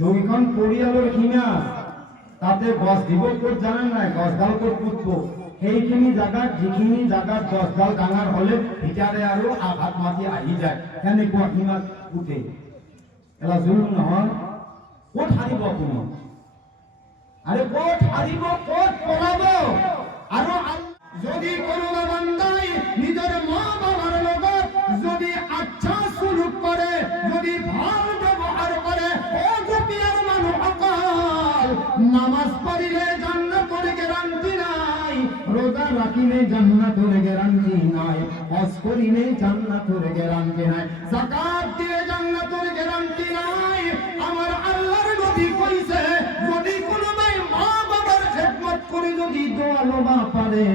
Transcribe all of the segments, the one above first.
দুইখন পৰিয়ালৰ সীমা তাতে গছ দিব ক'ত জানে নাই, গছডাল ক'ত পুতব সেইখিনি জাগাত, যিখিনি জাগাত গছডাল ডাঙৰ হলে ভিতাৰে আৰু আঘাত মাতি আহি যায়, সেনেকুৱা সীমাত পুতে। এটা জুলুম নহয়? ক'ত হাৰিব আপুনি? আরে ক'ত হারিব, ক'ত পলাব? আৰু যদি কোনোবা বান্দাই নিজৰ মা বাবার লগত যদি আচ্ছা সুলুক কৰে, যদি ভাল ব্যৱহাৰ কৰে, ও গোপিয়াৰ মানুহসকল, নামাজ পঢ়িলে জান্নাতৰ গ্যাৰান্টি নাই, রোজা রাখিলে জান্নাতের গ্যারান্টি নাই, হজ করিলে জান্নাতের গ্যারান্টি নাই, যাকাত দিলে জান্নাতের গ্যারান্টি নাই। আমার আল্লাহর নবী কইছে, যদি কোনোবাই মা বাবার খেদমত করে যদি দোয়া লবা পারে,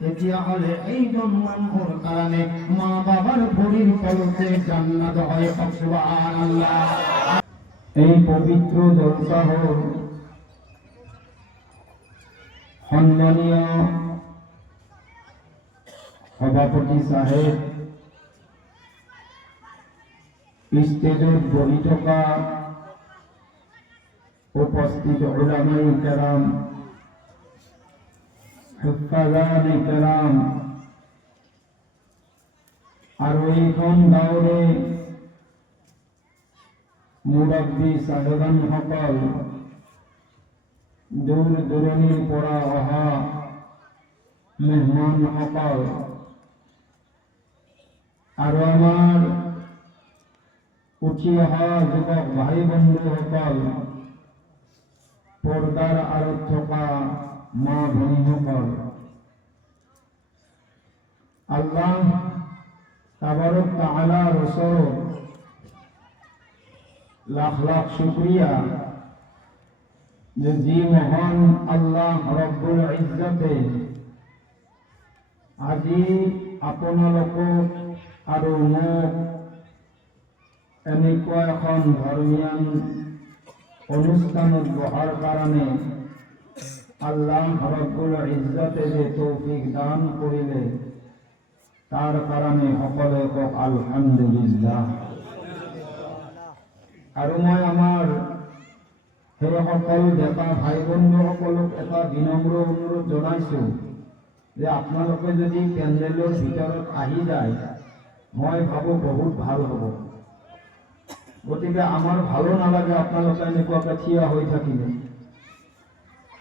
তেতিয়াহলে এইজন মানুহৰ কাৰণে মা বাবার ভৰিৰ তলতে জান্নাত হয়। সুবহানাল্লাহ। এই পবিত্র জলসা হল সম্মানীয় সভাপতি সাহেব, ষ্টেজত বহি থকা উপস্থিত উলামায়ে কেৰাম, হুফাজানে কেৰাম, আৰু এইখন গাঁৱৰে মুৰব্বী চাহেবানসকল, দূৰ দূৰণিৰ পৰা অহা মেহমানসকল, আৰু আমাৰ উঠি অহা যুৱক ভাই বন্ধুসকল, পৰ্দাৰ আঁৰত থকা মা ভনীসকল, আল্লাহ তাবাৰক তাআলাৰ ওচৰত লাখ লাখ শুকরিয়া যে যি মহান আল্লাহ রব্বুল ইজ্জতে আজি আপোনালোকক আৰু মোক এনেকুৱা এখন ধৰ্মীয় অনুষ্ঠানত বহাৰ কাৰণে আল্লাহ রব্বুল ইজ্জতে যে তৌফিক দান কৰিলে, তাৰ কাৰণে সকলোৱে কওক আলহামদুলিল্লাহ। আৰু মই আমাৰ সেইসকল ডেকা ভাই বন্ধুসকলক এটা বিনম্ৰ অনুৰোধ জনাইছোঁ যে আপোনালোকে যদি পেণ্ডেলৰ ভিতৰত আহি যায়, মই ভাবোঁ বহুত ভাল হ'ব। গতিকে আমাৰ ভালো নালাগে আপোনালোকে এনেকুৱাকৈ থিয় হৈ থাকিলে,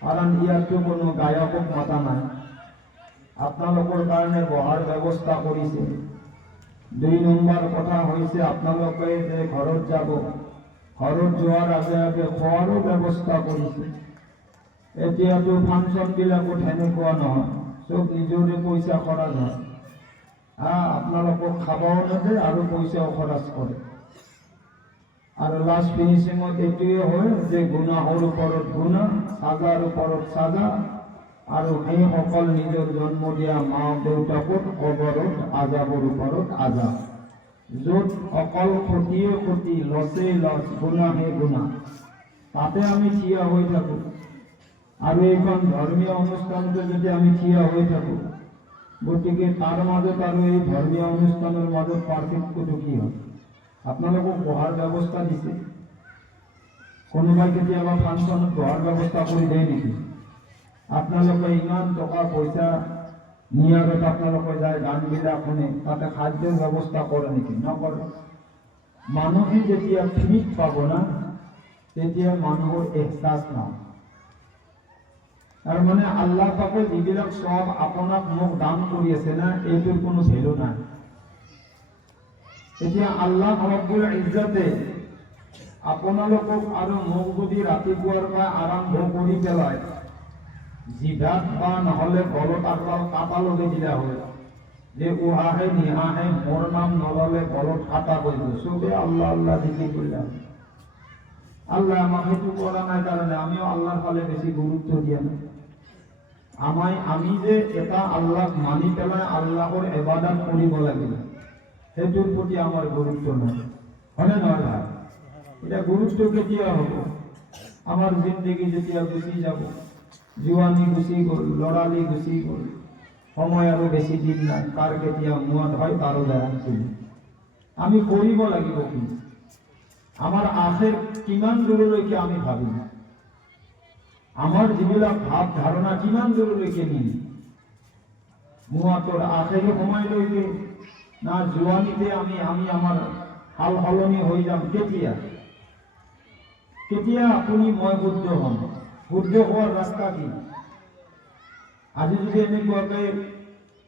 কাৰণ ইয়াততো কোনো গায়কক মাতা নাই, আপোনালোকৰ কাৰণে বহাৰ ব্যৱস্থা কৰিছে। ২ নম্বৰ কথা হৈছে আপোনালোকে যে ঘৰত যাব, ঘৰত যোৱাৰ আগে আগে খোৱাৰো ব্যৱস্থা কৰিছে। এতিয়াতো ফাংচনবিলাকত সেনেকুৱা নহয়, চব নিজৰে পইচা খৰচ হয়। আপোনালোকক খাবও নিদিয়ে আৰু পইচাও খৰচ কৰে। আৰু লাষ্ট ফিনিচিঙত এইটোৱে হয় যে গুনাহৰ ওপৰত গুনাহ, সাজাৰ ওপৰত সাজা, আৰু সেইসকল নিজৰ জন্ম দিয়া মা দেউতাকক কবৰত আজাবৰ ওপৰত আজাব, য'ত অকল ক্ষতিয়ে ক্ষতি, লছে লছ, গুনাহে গুনাহ, তাতে আমি থিয় হৈ থাকোঁ। আৰু এইখন ধৰ্মীয় অনুষ্ঠানটো যদি আমি থিয় হৈ থাকোঁ, গতিকে তাৰ মাজত আৰু এই ধৰ্মীয় অনুষ্ঠানৰ মাজত পাৰ্থক্যটো কি হয়? আপোনালোকক বহাৰ ব্যৱস্থা দিছে, কোনোবাই কেতিয়াবা ফাংচনত বহাৰ ব্যৱস্থা কৰি দিয়ে নেকি? আপোনালোকে ইমান টকা পইচা নিয়াৰত আপোনালোকে যায় গানবিলাক শুনে, তাতে খাদ্যৰ ব্যৱস্থা কৰে নেকি? নকৰে। মানুহে যেতিয়া ফ্ৰীত পাব না, তেতিয়া মানুহৰ এহসাস নহয়। তাৰমানে আল্লাহ পাকে যিবিলাক সব আপোনাক মোক দান কৰি আছে না, এইটোৰ কোনো ভেলু নাই। এতিয়া আল্লাহ ৰব্বুল ইজ্জতে আপোনালোকক আৰু মোক যদি ৰাতিপুৱাৰ পৰা আৰম্ভ কৰি পেলাই জিভাত বা নহলে গলত আঁকডাল কাটা লগাই দিলা হয়, যে উহাহে নিহাহে মোৰ নাম নললে গলত কাটা কৰিব, চবে আল্লাহ আল্লাহ জিকিৰ কৰিলা। আল্লাহ আমাক সেইটো কৰা নাই কাৰণে আমিও আল্লাহৰ ফালে বেছি গুৰুত্ব দিয়া নাই। আমি যে এটা আল্লাহক মানি পেলাই আল্লাহৰ ইবাদত কৰিব লাগিব, সেইটোৰ প্ৰতি আমাৰ গুৰুত্ব নাই, হয়নে নহয় ভাই? এটা গুৰুত্ব কেতিয়া হ'ব? আমাৰ জিন্দগী যেতিয়া গুচি যাব, জোৱানী গুচি গ'ল, লৰালি গুচি গ'ল, সময় আৰু বেছি দিন নাই, কাৰ কেতিয়া মত হয় তাৰো গ্যাৰান্টি নাই। আমি কৰিব লাগিব কি? আমাৰ আখেৰ কিমান দূৰলৈকে আমি ভাবিম, আমাৰ যিবিলাক ভাৱ ধাৰণা কিমান দূৰলৈকে নিম। মুৱাতৰ আখেৰ সময়লৈকে না জোৱানিতে আমি আমাৰ হাল সলনি হৈ যাম। কেতিয়া আপুনি মই শুদ্ধ হ'ম? শুদ্ধ হোৱাৰ ৰাস্তা কি? আজি যদি এনেকুৱাকৈ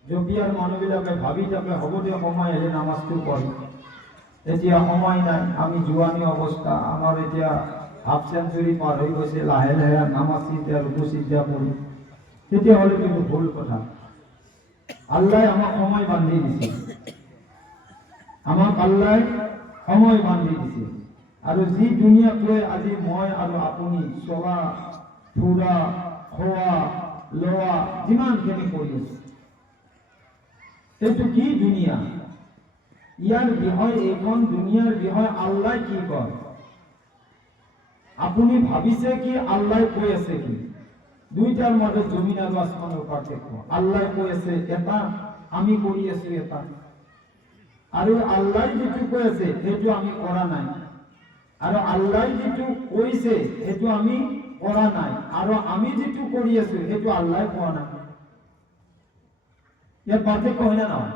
জপিয়াৰ মানুহবিলাকে ভাবি থাকে হ'ব দিয়ক সময় আহিলে নামাজটো পঢ়ি, এতিয়া সময় নাই, আমি জোৱানী অৱস্থা, আমাৰ এতিয়া হাফ চেঞ্চুৰী পাৰ হৈ গৈছে, লাহে লাহে নামাজ চিন্তা ৰূপু চিন্তা কৰি, তেতিয়াহ'লে কিন্তু ভুল কথা। আল্লাহ আমাক সময় বান্ধি দিছে, আমাক আল্লাহ সময় বান্ধি দিছে। আৰু যি দুনিয়াক লৈ আজি মই আৰু আপুনি চলা ফুৰা খোৱা লোৱা যিমানখিনি কৰি আছো, সেইটো কি দুনিয়া? ইয়াৰ বিষয়, এইখন দুনিয়াৰ বিষয় আল্লাহ কি কয়? আপুনি ভাবিছে কি? আল্লাহ কৈ আছে কি? দুইটাৰ মাজত জমিন আৰু আসমানৰ পাৰ্থক্য। আল্লাহ কৈ আছে এটা, আমি কৰি আছো এটা। আৰু আল্লাহ যিটো কৈ আছে সেইটো আমি কৰা নাই, আৰু আল্লাহ যিটো কৈছে সেইটো আমি কৰা নাই, আৰু আমি যিটো কৰি আছো সেইটো আল্লাহ কোৱা নাই। ইয়াৰ পাৰ্থক্য হয় না নহয়?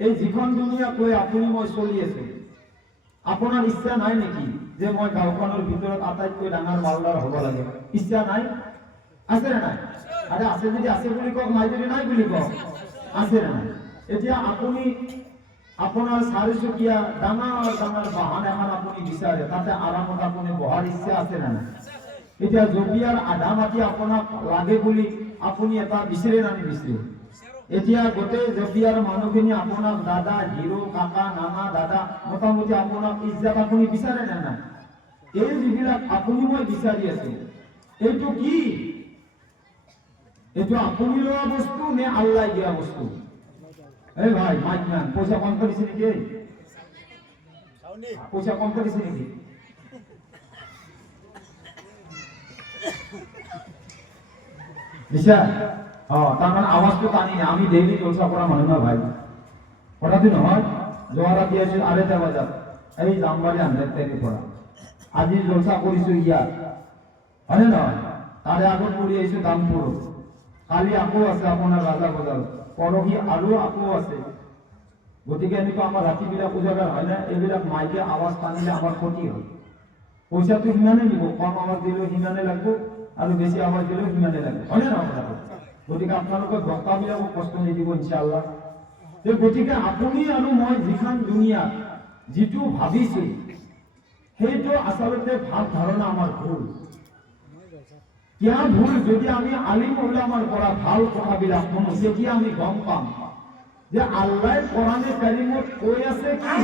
এই যিখন দুনিয়াক লৈ আপুনি মই চলি আছো, আপোনাৰ ইচ্ছা নাই নেকি যে মই গাঁওখনৰ ভিতৰত আটাইতকৈ ডাঙৰ মালদাৰ হ'ব লাগে? ইচ্ছা নাই? আছে নে নাই? আৰে আছে যদি আছে বুলি কওক, নাই যদি নাই বুলি কওক। আছে নে নাই? এতিয়া আপুনি আপোনাৰ চাৰিচকীয়া ডাঙৰ ডাঙৰ বাহন এখন আপুনি বিচাৰে, তাতে আৰামত আপুনি বহাৰ ইচ্ছা আছে নে নাই? এতিয়া জপিয়াৰ আধা মাটি আপোনাক লাগে বুলি আপুনি এটা বিচাৰে না নিবিচাৰে? এতিয়া গোটেই জপিয়াৰ মানুহখিনি আপোনাক দাদা, হিৰো, কাকা, নানা, দাদা, মোটামুটি আপোনাক ইজ্জত আপুনি বিচাৰে নে নাই? এই যিবিলাক আপুনি মই বিচাৰি আছো, এইটো কি? এইটো আপুনি লোৱা বস্তু নে আল্লাহ দিয়া বস্তু? এই ভাই মাইক ম্যান, পয়সা কম কৰিছে নেকি? পয়সা কম কৰিছে নেকি? দিছা? তার মানে আওয়াজটো টানি না, আমি ডেইলি জলসা করা মানুষ না ভাই, হঠাৎই নহয়। যোৱা ৰাতি আছিল 2:30 বজাত, এই জামবাৰী 100 তাৰিখে পৰা আজি জলসা কৰিছো ইয়াত, হয়নে নহয়? তাৰে আগত কৰি আহিছো দামপুৰ, কালি আকৌ আছে আপোনাৰ ৰাজা বজাৰ, পৰহি আৰু আকৌ আছে। গতিকে এনেকুৱা আমাৰ ৰাতিবিলাক উজাগাৰ হয় না, এইবিলাক মাইকে আৱাজ টানিলে আমাৰ ক্ষতি হয়। পইচাটো সিমানে দিব, কম আৱাজ দিলেও সিমানে লাগব, আৰু বেছি আৱাজ দিলেও সিমানে লাগবে, হয়নে নহয়? গতিকে আপোনালোকে বক্তাবিলাকক কষ্ট নিদিব ইনশাআল্লাহ। গতিকে আপুনি আৰু মই যিখন দুনিয়া যিটো ভাবিছো, সেইটো আচলতে ভাৱ ধাৰণা আমাৰ ভুল। কিয় ভুল? যদি আমি আলিম উলামাৰ পৰা ভাল কথাবিলাক শুনো, তেতিয়া আমি গম পাম যে আল্লাহ কোরআনে কারিমত কৈ আছে কি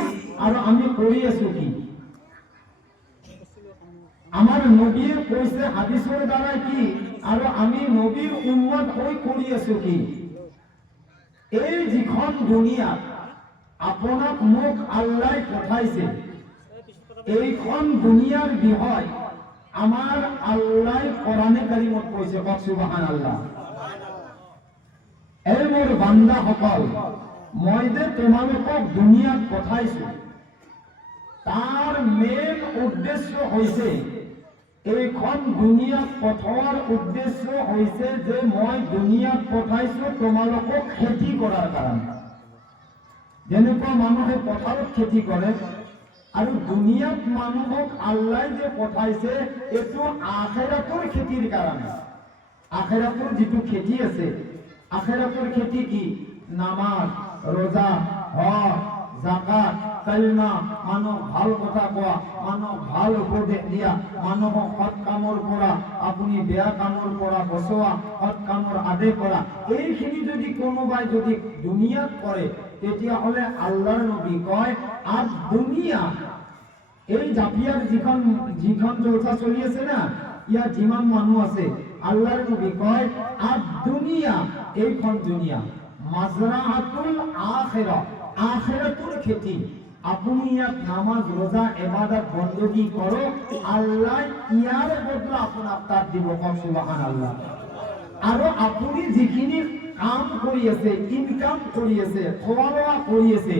আৰু আমি কৰি আছো কি। আমার নবীয়ে কৈছে হাদিসের দ্বারা কি, আৰু আমি নবীর উম্মত হৈ কৰি আছো কি। এই যিখন দুনিয়া আপোনাক মোক আল্লাহ পঠাইছে, এইখন দুনিয়ার বিষয় আমার আল্লাহ কোরআনে কারিমত কৈছে। কওক সুবহানাল্লাহ। এই মোৰ বান্দা সকল, মই যে তোমালোকক দুনিয়াত পঠাইছো, তার মেইন উদ্দেশ্য হৈছে, এইখন দুনিয়াত পঠোৱাৰ উদ্দেশ্য হৈছে যে মই দুনিয়াত পঠাইছো তোমালোকক খেতি কৰাৰ কাৰণে। যেনেকুৱা মানুহে পথাৰত খেতি কৰে, আৰু দুনিয়াত মানুহক আল্লাহ যে পঠাইছে এইটো আখিৰাতৰ খেতিৰ কাৰণে। আখিৰাতৰ যিটো খেতি আছে, আখিৰাতৰ খেতি কি? নামাজ, রোজা, হজ, যাকাত, কালিমা, মানুহ ভাল কথা কোৱা, মানুহ ভাল উপদেশ দিয়া, মানুহক সৎ কামৰ পৰা আপুনি বেয়া কামৰ পৰা বচোৱা, সৎ কামৰ আদেশ কৰা। এইখিনি যদি কোনোবাই যদি দুনিয়াত কৰে, তেতিয়াহ'লে আল্লাহৰ নবী কয় আর দুনিয়া, এই জাপিয়ার যিখন জলসা চলি আছে না, ইয়াত যিমান মানুহ আছে, আল্লাহর নবী কয় আর দুনিয়া, এইখন দুনিয়া মাজরাআতুল আখিরা, আখিরাতুর খেতি। আপনি ইয়াত নামাজ, রোজা, ইবাদত, বন্দগী করো, আল্লাহ ইয়ার বদলা আপোনাক তাত দিব। কওক সুবহানাল্লাহ। আৰু আপুনি যিখিনি কাম কৰি আছে, ইনকাম কৰি আছে, খোৱা লোৱা কৰি আছে,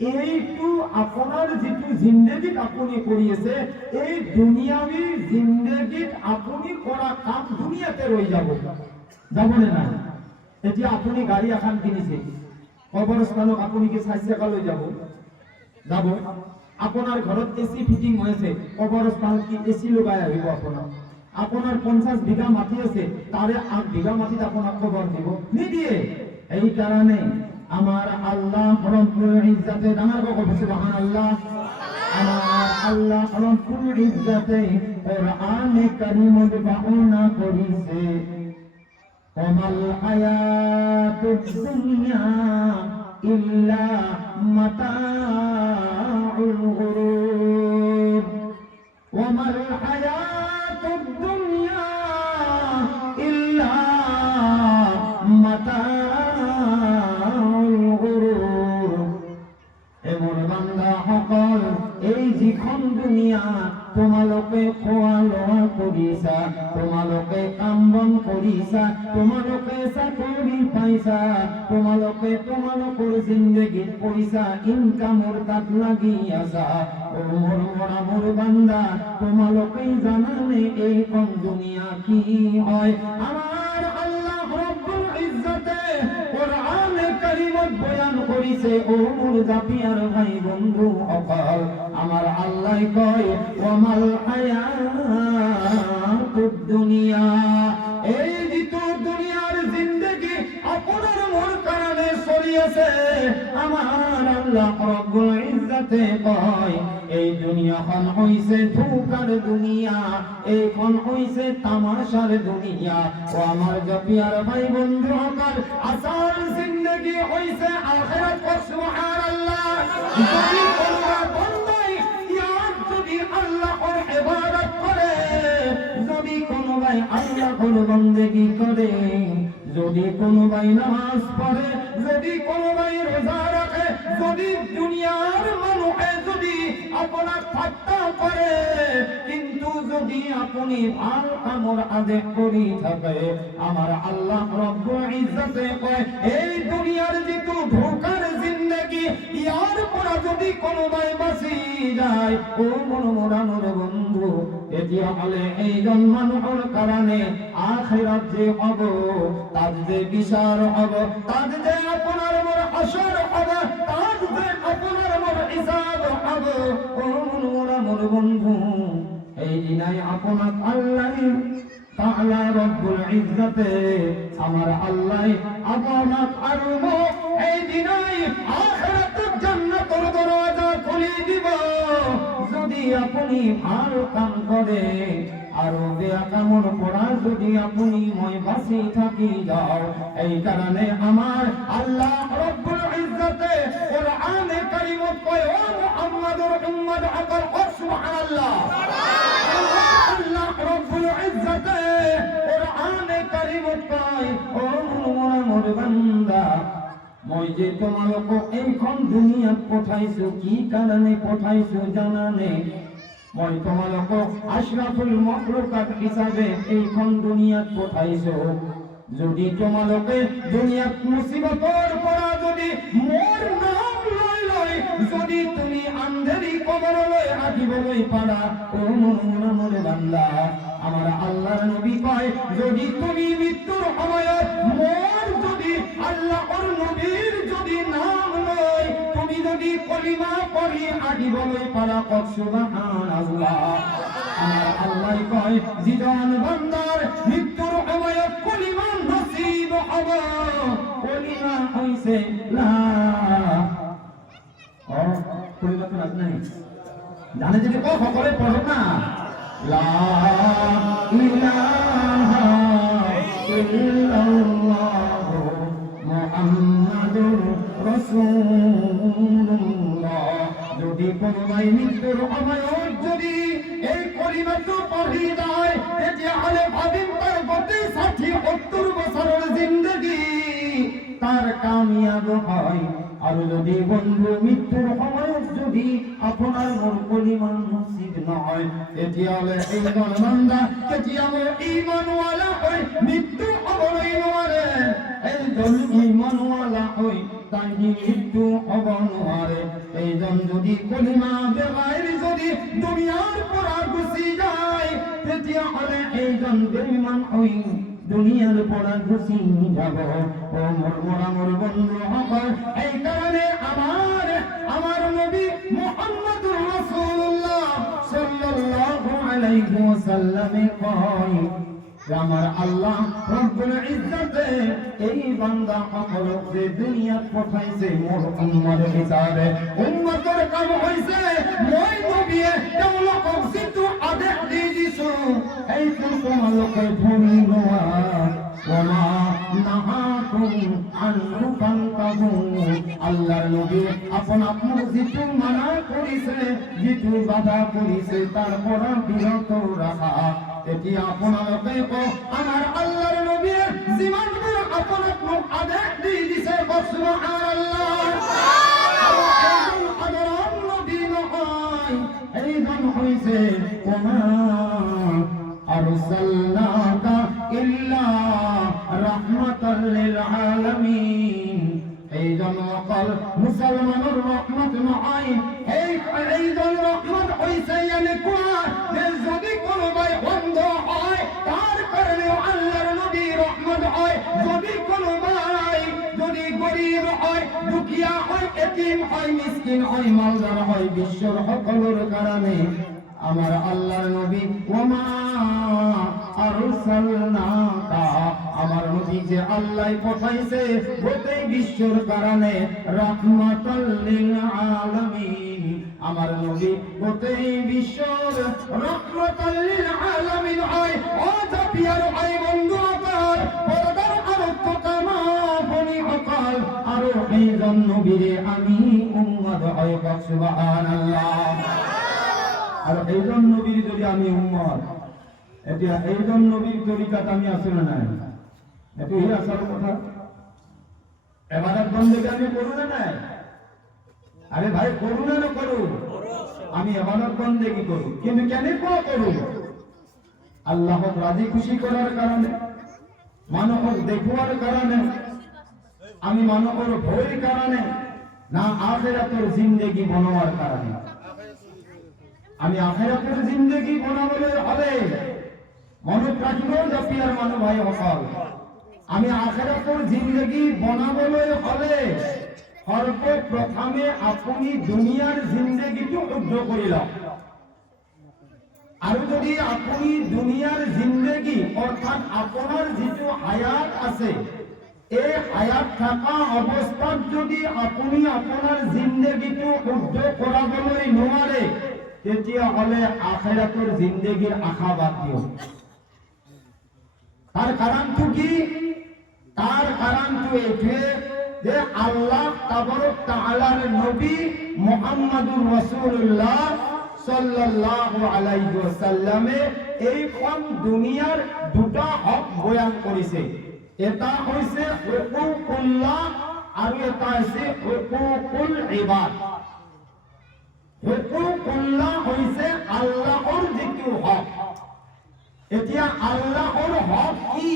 এইটো আপোনাৰ যিটো জিন্দগীত আপুনি কৰি আছে, এই দুনিয়াবী জিন্দগীত আপুনি কৰা কাম দুনিয়াতে ৰৈ যাব, যাবনে নাই? এতিয়া আপুনি গাড়ী এখন কিনিছে, কবৰস্থানত আপুনি কি 4 চকা লৈ যাব? যাব। আপোনাৰ ঘৰত এচি ফিটিং হৈছে, কবৰস্থানত কি এচি লগাই আহিব আপোনাৰ? আপোনাৰ 50 বিঘা মাটি আছে, তাৰে 8 বিঘা মাটিত আপোনাক কবৰ দিব? নিদিয়ে। এই কাৰণে আমার আল্লাহ রব্বুল ইজ্জতে ডাঙর করে সুবহানাল্লাহ, আমার আল্লাহ রব্বুল ইজ্জতে কোরআনে কারীমত বর্ণনা করিছে, ওমাল হায়াতুদ দুনিয়া ইল্লা মাতাউল গুরুর, ওমাল হায়াতুদ দুনিয়া ইল্লা মাতা। এই যিখন দুনিয়া তোমালোকে খোৱা লোৱা কৰিছা, তোমালোকে কাম বন কৰিছা, তোমালোকে চাকৰি পাইছা, তোমালোকে তোমালোকৰ জিন্দগীত পইচা ইনকামৰ তাত লাগি আছা, ও মোৰ মৰা মোৰ বান্দা, তোমালোকেই জানানে এইখন দুনিয়া কি হয়? আমাৰ আল্লাহ রব্বুল ইজ্জতে কোরআনে কারীমত বয়ান করিছে, ও মোর জাপিয়ার ভাই বন্ধু সকল, আমার আল্লাহ কয় ওয়ামাল হায়াতুদ দুনিয়া, এই যিটো দুনিয়ার জিন্দেগি আপনার মোর কারণে চলি আছে, আমার আল্লাহ রব্বুল ইজ্জতে কয় এই দুনিয়াখন হইছে ধোঁকার দুনিয়া, এইখন হইছে তামাশার দুনিয়া। ও আমার জাপিয়ার ভাই বন্ধু সকল, আসল জিন্দেগি হইছে আখিরাত। সুবহানাল্লাহ। যদি কোনবা বন্দাই ইয়াত যদি আল্লাহর ইবাদত করে, যদি কোনবাই আল্লাহর বন্দেগি করে, যদি কোনবাই নামাজ পড়ে, যদি কোনবাই রোজা রাখে, যদি দুনিয়ার মানুষে যদি আপনার ঠাট্টা করে, কিন্তু যদি আপনি ভাল কামর আদেশ করি থাকে, আমার আল্লাহ রব্বুল ইজ্জতে কয় এই দুনিয়ার যিটো ধোঁকার জিন্দেগি, ইয়ার পরা যদি কোনোবাই বাঁচি যায়, ও মন মোরানোর বন্ধু, তেতিয়াহ'লে এইজন মানুহৰ কাৰণে আখিরাত যে হব, তাত যে বিচার হব, তাত যে আপনার মোর হাসর হবে, তাত যে আপনার মোর হিসাব হবে, ও মন মোরানোর বন্ধু, এই দিনাই আপনার আল্লাহ তাআলা রব্বুল ইজ্জতে, আমার আল্লাহ আপনার আরো এই দিনাই আখিরাতের জান্নাতের দরজা খুলে দিব, যদি আপনি ভাল কাম করে, আরো বেয়া কামর করা যদি আপনি মই বাঁচি থাকি যাও। এই কারণে আমার আল্লাহ রব্বুল ইজ্জতে কোরআনে কারীমত কয়, ও মুহাম্মদুর উম্মত আকল সুবহানাল্লাহ। আল্লাহ রব্বুল ইজ্জতে কোরআনে কারীমত কয়, ও মোর বান্দা, মই যে তোমালোকক এইখন দুনিয়াত পঠাইছো, কি কারণে পঠাইছো জানানে? মই তোমালোকক আশরাফুল মাখলুকাত হিসাবে এইখন দুনিয়াত পঠাইছো, যদি তোমালোকে দুনিয়াত মুসিবতৰ পৰা যদি মোৰ নাম লৈ লৈ যদি তুমি আন্ধেৰি কবৰলৈ আহিবলৈ পাৰা, ও মোৰ বান্দা, আমার আল্লাহর নবী কয় যদি তুমি মৃত্যুর সময়ত মোর যদি আল্লাহর নবীর যদি নাম লয়, তুমি যদি কলিমা পড়ি আহিবলৈ পাৰা, কওক সুবহানাল্লাহ। আমার আল্লাহ কয় যিজন বান্দার মৃত্যুর সময়ত কলিমা নসিব হব, কলিমা হইছে লা, ও কলিমা তো নাই জানে, যদি কও সকলে পড়ো না, লা ইলাহা ইল্লাল্লাহ মুহাম্মাদুর রাসূলুল্লাহ। যদি কোনোবাই মৃত্যুর সময়ত যদি এই কলিমাটো পঢ়ি যায়, তেতিয়াহ'লে ভাবিম তাৰ গোটেই 60-70 বছৰৰ জিন্দগী তার কামিয়াব হয়। আর যদি বন্ধু মৃত্যুর সময় যদি আপনার মোর কলিমা নসিব নয়, তেতিয়াহ'লে এইজন বান্দা কেতিয়াও ঈমানওয়ালা হৈ মৃত্যু হ'বই নোৱাৰে। এইজন ঈমানওয়ালা হৈ তাই মৃত্যু হ'ব নোৱাৰে। এইজন যদি কলিমা বেগাইৰ যদি দুনিয়াৰ পৰা গুচি যায়, তেতিয়াহ'লে এইজন বেঈমান হৈ দুনিয়ার পড়া গুছি যাব। ও মোর বন্ধুসকল, এই কারণে আমার নবী মুহাম্মদুর রাসূলুল্লাহ সাল্লাল্লাহু আলাইহি ওয়াসাল্লামে কয়, আমার আল্লাহ রব্বুল ইজ্জতে এই বান্দা সকলকে দুনিয়াত পঠাইছে মোর উম্মত হিসাবে। উম্মতের কাম হইছে মই নবীয়ে তেওঁলোকক যিটো আদেশ দি দিছো এইটো তোমালোকে ধৰি লোৱা। ওমা নাহাকুম আনহু ফান্তাহু, আল্লাহর নবী আপনাক যিটো মানা কৰিছে, যিটো বাধা কৰিছে তাৰ পৰা বিৰত ৰাখা। এতিয়া আপোনালোকে আমার আল্লাহর নবী যিমানবোৰ আপোনাক মোক আদেশ দি দিছে, সুবহানাল্লাহ। আদৰৰ নবী নহয়, এইজন হৈছে ওমা আরসালনাকা ইল্লা রাহমাতাল লিল আলামিন। এইজন অকল মুসলমানের রহমত নহয়, এইজন রহমত হইছে এনেকুৱা যে যদি কোনোবাই অন্ধ হয় তার কারণে আল্লাহর নবী রহমত হয়। যদি কোনোবাই যদি গরিব হয়, দুখিয়া হয়, এতিম হয়, মিসকিন হয়, মালদার হয়, বিশ্বর সকলের কারণে আমার আল্লাহর নবী ওমা আরসালনাকা, আমার নবী যে আল্লাহ পাঠাইছে গোটেই বিশ্বর কারণে রাহমাতাল লিল আলামিন। আমার নবী গোটেই বিশ্বর রাহমাতাল লিল আলামিন হয়। ও জাপিয়ার ভাই বন্ধু আপনার পরদার আরত কামা বনি অকাল আর এইজন নবীরে আমি উম্মত হয়। সুবহানাল্লাহ। আর এইজন নবীর যদি আমি উম্মত, এতিয়া এইজন নবীর তরিকাত আমি আছো না নাই? এটাই আসল কথা। ইবাদত বন্দেগী আমি করু না নাই? আরে ভাই করু না না করু? আমি ইবাদত বন্দেগী করু, কিন্তু কেনেকুৱা করু? আল্লাহক রাজি খুশি করার কারণে, মানুহক দেখুয়ার কারণে, আমি মানুহৰ ভয়ৰ কারণে না আখিরাতের জিন্দেগি বনোয়ার কারণে। আমি আখিরাতের জিন্দেগি বনাবলৈ হলে মনত রাখিব জাপিয়ার মানুহ ভাই সকল, আমি আখিরাতের জিন্দেগি বনাবলৈ হলে সর্বপ্রথমে আপুনি দুনিয়ার জিন্দেগিটো শুদ্ধ কৰি লওক। আৰু যদি আপুনি দুনিয়ার জিন্দেগি অর্থাৎ আপনার যেটো হায়াত আছে, এই হায়াত থাকা অবস্থাত যদি আপুনি আপনার জিন্দেগিটো শুদ্ধ কৰাবলৈ নোৱাৰে, তেতিয়াহ'লে আখিরাতের জিন্দেগির আশা বাদ দিও। তার কারণটো কি? তার কারণটো এইটোৱে যে আল্লাহ তাবারক তাআলার নবী মুহাম্মদুর রাসূলুল্লাহ সাল্লাল্লাহু আলাইহি ওয়াসাল্লামে এইখন দুনিয়ার দুটা হক বয়ান কৰিছে। এটা হৈছে হুকুকুল্লাহ আৰু এটা হৈছে হুকুকুল ইবাদ। হুকুকুল্লাহ হৈছে আল্লাহৰ যিটো হক। এতিয়া আল্লাহৰ হক কি?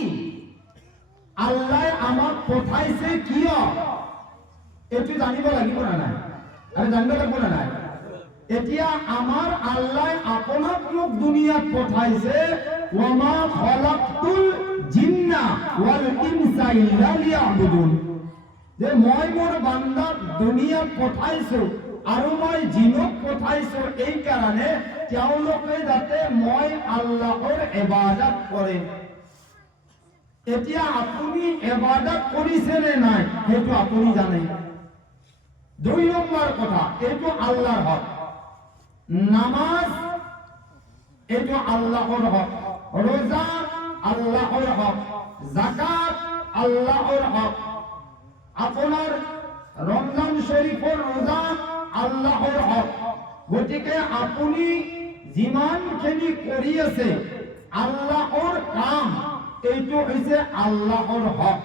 আল্লাহ আমাক পঠাইছে কিয়? এইটো জানিব লাগিব না নাই? আরে জানিব লাগিব না নাই? এতিয়া আমাৰ আল্লাহ আপোনাক মোক দুনিয়াত পঠাইছে, ওয়ামা খালাকতুল জিন্না ওয়াল ইনসা ইল্লা লিয়াবুদুন, যে মই মোৰ বান্দাক দুনিয়াত পঠাইছো আৰু মই জিনক পঠাইছো এই কাৰণে তেওঁলোকে যাতে মই আল্লাহৰ ইবাদত কৰে। এতিয়া আপুনি ইবাদত কৰিছে নে নাই সেইটো আপুনি জানে। দুই নম্বৰ কথা, এইটো আল্লাহৰ হক। নামাজ এইটো আল্লাহৰ হক, রোজা আল্লাহর হক, যাকাত আল্লাহর হক, আপনার রমজান শরীফের রোজা আল্লাহর হক। গতিকে আপুনি যিমানখিনি কৰি আছে আল্লাহর কাম, এইটো হৈছে আল্লাহর হক।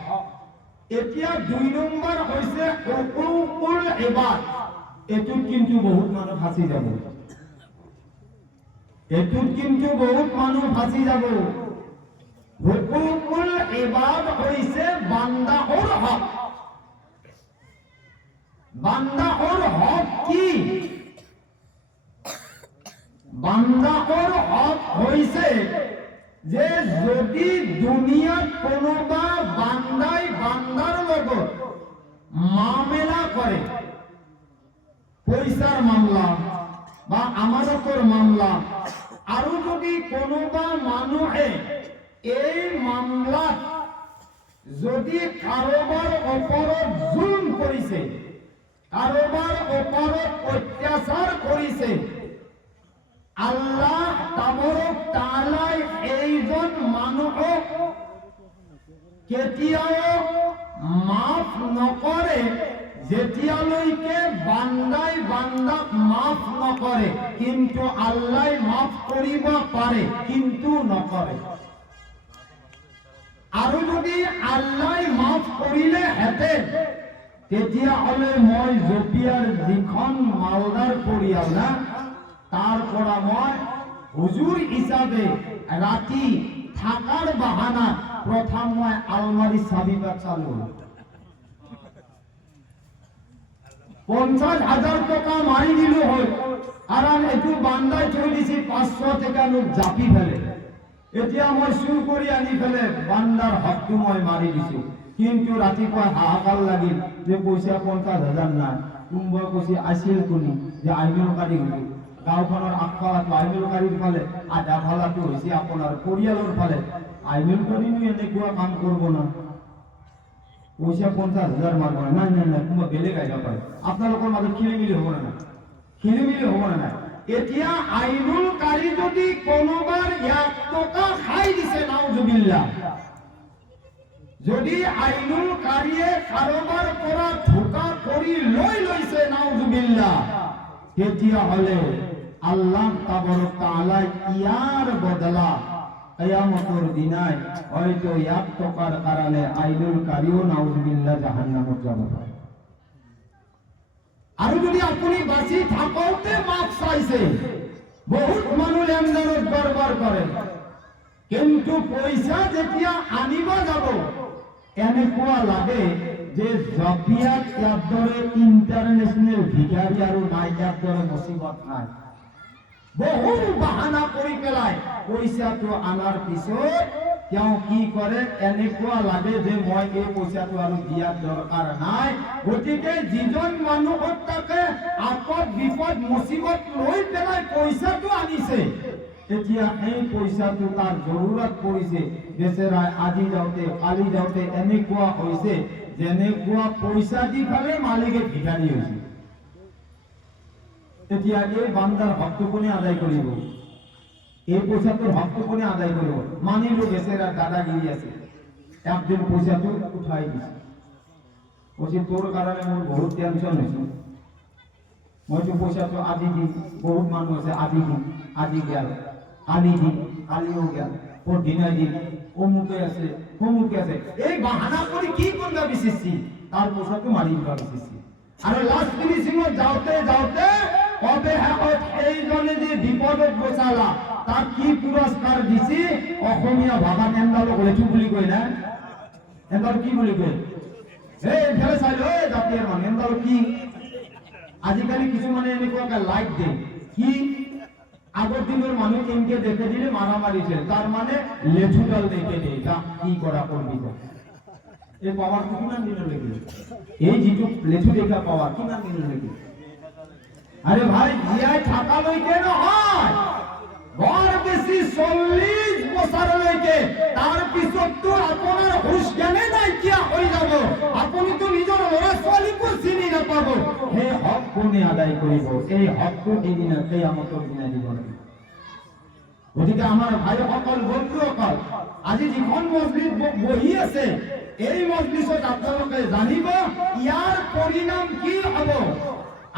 এতিয়া 2 নম্বৰ হৈছে হুকুকুল ইবাদ। এটুত কিন্তু বহুত মানুহ ফাঁচি যাব, এটুত কিন্তু বহুত মানুহ ফাঁচি যাব। হুকুকুল ইবাদ হৈছে বান্দাহৰ হক। বান্দাহৰ হক কি? বান্দাহৰ হক হৈছে যে যদি দুনিয়াত কোনোবা বান্দাই বান্দাৰ লগত মামলা কৰে, পইচাৰ মামলা বা আমানতৰ মামলা, আৰু যদি কোনোবা মানুহে এই মামলাত যদি কাৰোবাৰ ওপৰত জুলুম কৰিছে, কাৰোবাৰ ওপৰত অত্যাচাৰ কৰিছে, আল্লাহ তাবাৰক তাআলাই এইজন মানুহক কেতিয়াও মাফ নকৰে যেতিয়ালৈকে বান্দাই বান্দাক মাফ নকৰে। কিন্তু আল্লাহ মাফ কৰিব পাৰে, কিন্তু নকৰে। আৰু যদি আল্লাহ মাফ কৰিলে হেঁতেন তেতিয়াহ'লে মই জপিয়াৰ যিখন মালদাৰ পৰিয়াল না, তাৰ পৰা মই হুজুৰ হিচাপে ৰাতি থাকাৰ বাহানাত প্ৰথম মই আলমাৰি চাবিকাঠ চালো। 50,000 টকা মাৰি দিলো হয়, কাৰণ এইটো বান্দাই থৈ দিছে 500 টকা মোক জাপি ফেলে। এতিয়া মই চুৰ কৰি আনি ফেলে বান্দাৰ হকটো মই মাৰি দিছো। কিন্তু ৰাতিপুৱা হাহাকাৰ লাগিল যে পইচা 50,000 নাই। কোনোবাই কৈছে আছিল কোনি যে আইনকাৰী হ'ল। গাঁওখনৰ আগফালত আইনকাৰীৰ ফালে আধা ফালাটো হৈছে আপোনাৰ পৰিয়ালৰ ফালে। আইনকাৰীনো এনেকুৱা কাম কৰিব না, পইচা 50,000 মারব না। নাই নাই নাই, কোনোবা বেলেগ আইবা পাৰে। আপোনালোকৰ মাজত খেলিমেলি হ'ব না নাই? খেলিমেলি হ'ব না নাই? এতিয়া আইনুল কাৰী যদি কোনোবাৰ 1 টকা খাই দিছে, নাউজুবিল্লাহ, যদি আইনুল কাৰীয়ে কাৰোবাৰ পৰা ধোকা কৰি লৈ লৈছে, নাউজুবিল্লাহ, তেতিয়াহ'লে আল্লাহ তাবারক তাআলা ইয়াৰ বদলা কিয়ামতৰ দিনাই হয়তো 1 টকাৰ কাৰণে আইনুল কাৰীও নাউজুবিল্লাহ জাহান্নামত যাব পাৰে। আৰু যদি আপুনি বাঁচি থাকোতে মাফ চাইছে, বহুত মানুহ লেনদেনত গড়বড় কৰে, কিন্তু পইচা যেতিয়া আনিব যাব এনেকুৱা লাগে যে জপিয়াত ইয়াৰ দৰে ইণ্টাৰনেশ্যনেল ভিখাৰী আৰু নাই, ইয়াৰ দৰে মুচিবত নাই। বহু বাহানা কৰি পেলাই পইচাটো আনাৰ পিছত তেওঁ কি কৰে, এনেকুৱা লাগে যে মই এই পইচাটো আৰু দিয়াৰ দৰকাৰ নাই। গতিকে যিজন মানুহৰ তাকে আপদ বিপদ মুচিবত লৈ পেলাই পইচাটো আনিছে, এতিয়া এই পইচাটো তাৰ জৰুৰত পৰিছে, বেচেৰাই আজি যাওঁতে কালি যাওঁতে এনেকুৱা হৈছে যেনেকুৱা পইচা দি পেলাই মালিকে ভিখাৰী হৈছে। এতিয়া এই বান্দাৰ হকটো কোনে আদায় কৰিব? এই পইচাটোৰ হকটো কোনে আদায় কৰিব? মানিলো বেচেৰা দাদাগিৰি আছে, একদিন পইচাটো উঠাই দিছে, কৈছে তোৰ কাৰণে মোৰ বহুত টেনশ্যন হৈছে, মইতো পইচাটো আজি দিম, বহুত মানুহ আছে আজি দিম, আজি গেল, কালি দিম, কালিও গেল, পৰদিনা দিম, অমুকে আছে তমুকে আছে, এই বাহানা কৰি কি কৰিব বিচাৰিছি? তাৰ পইচাটো মাৰি দিব বিচাৰিছি। আৰু লাষ্ট ফিনিচিঙত যাওঁতে যাওঁতে অৱশেষত এইজনে যে বিপদত বচালা তাক কি পুৰস্কাৰ দিছি? অসমীয়া ভাষাত এন্দালক লেঠু বুলি কয় না, এন্দালক কি বুলি কয়? এইফালে চাই লৈ জাতিৰ মানুহ এন্দালক কি? আজিকালি কিছুমানে এনেকুৱাকে লাইক দিয়ে, কি আগৰ দিনৰ মানুহ এনেকে দেখে দিলে মারামারিছে, তার মানে লেঠুডাল দেখে দিয়ে তা কি করা করবি? এই পাওয়ার কিমান দিন লাগে? এই যেটু লেঠু দেখা পাওয়ার কিমান দিন লাগে? আরে ভাই জিয়াই থাকালৈকে নহয়, বৰ বেছি 40 বছৰলৈকে, তাৰ পিছততো আপোনাৰ হুঁশ জ্ঞানে নাইকিয়া হৈ যাব, আপুনিতো নিজৰ ল'ৰা ছোৱালীকো চিনি নাপাব। সেই হক কোনে আদায় কৰিব? এই হকটো এদিনা কিয়ামতৰ দিনা দিব লাগিব। গতিকে আমাৰ ভাইসকল, বন্ধুসকল, আজি যিখন মছজিদ বহি আছে, এই মজলিসত আপনারা জানিব ইয়ার পরিণাম কি হবে।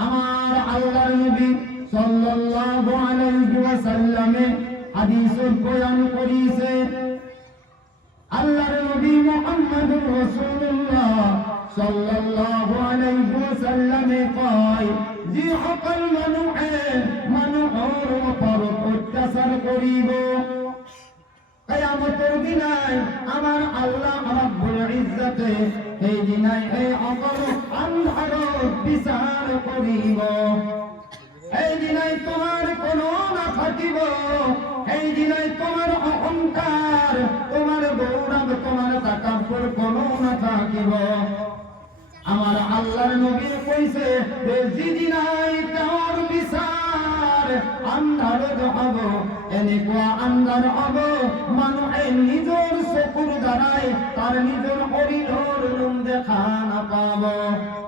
আমার আল্লাহর নবী সাল্লাল্লাহু আলাইহি ওয়াসাল্লামে হাদিসে বয়ান করেছে, আল্লাহর নবী মুহাম্মদুর রাসূলুল্লাহ সাল্লাল্লাহু আলাইহি ওয়াসাল্লামে কয় যে সকল মানুহৰ ওপৰত অত্যাচার করিব কিয়ামতের দিনাই আমার আল্লাহ রাব্বুল ইজ্জতে এই দিনাই এই সকল আন্ধারত বিচার করিব। এই দিনাই তোমার কোনো না থাকিব, এই দিনাই তোমার অহংকার, তোমার গৌরব, তোমার তাকাব্বুর কোনো না থাকিব। আমার আল্লাহর নবী কইছে যে দিনাই তার বিচার আন্ধারত হব, এনেকুৱা আন্ধার হব মানুহে নিজৰ চকুৰ দ্বাৰাই তার নিজৰ শৰীৰৰ ৰূপ দেখা নাপাব।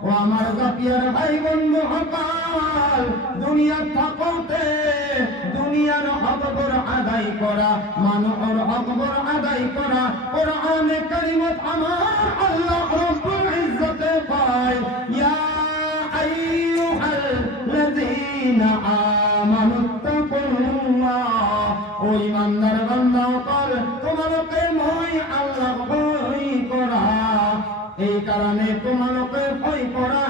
ও আমার জাপিয়ার ভাই বন্ধু সকল, দুনিয়াত থাকোতে দুনিয়ার হকবোৰ আদায় কৰা, মানুহৰ হকবোৰ আদায় কৰা। কোরআনে কারিমত আমার আল্লাহ রব্বুল ইজ্জতে কয় ইয়া আইয়ুহাল্লাযীনা আমানুত্তাকুল্লাহ, ও ইমানদার বান্দা সকল তোমালোকে মই আল্লাহ ভয় কৰা। এই কারণে তোমালোকে ভয় করা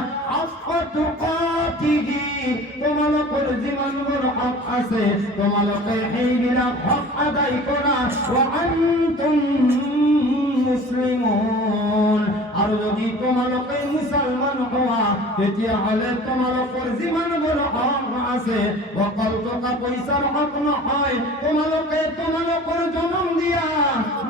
তোমালোকৰ যিমানবোৰ হক আছে তোমালোকে এইবিলাক হক আদায় কৰা। ওয়া আনতুম মুসলিমুন, আৰু যদি তোমালোকে মুসলমান হওয়া তেতিয়াহ'লে তোমালোকৰ যিমানবোৰ হক আছে অকল টকা পইচাৰ হক নহয়, তোমালোকে তোমালোকৰ জন্ম দিয়া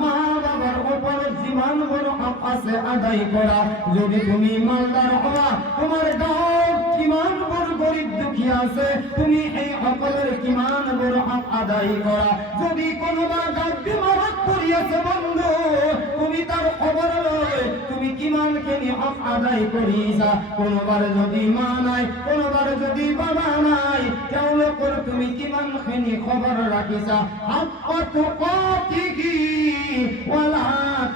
মা বাবার ওপৰত যিমানবোৰ হক আছে আদায় কৰা। যদি তুমি মালদার হওয়া তোমার গাঁৱত কিমানবোৰ গরিব দুখী আছে তুমি এই সকলের কিমানবোৰ হক আদায় কৰা। যদি কোনোবা গাঁৱত বিমাৰত পৰি আছে বন্ধু, তুমি তার খবর লয় তুমি কিমানখিনি হক আদায় কৰিছা। কোনোবাৰ যদি মা নাই, কোনোবাৰ যদি বাবা নাই, তেওঁলোকৰ তুমি কিমানখিনি খবৰ ৰাখিছা। হাক্কা তুকাতিহি ওয়ালা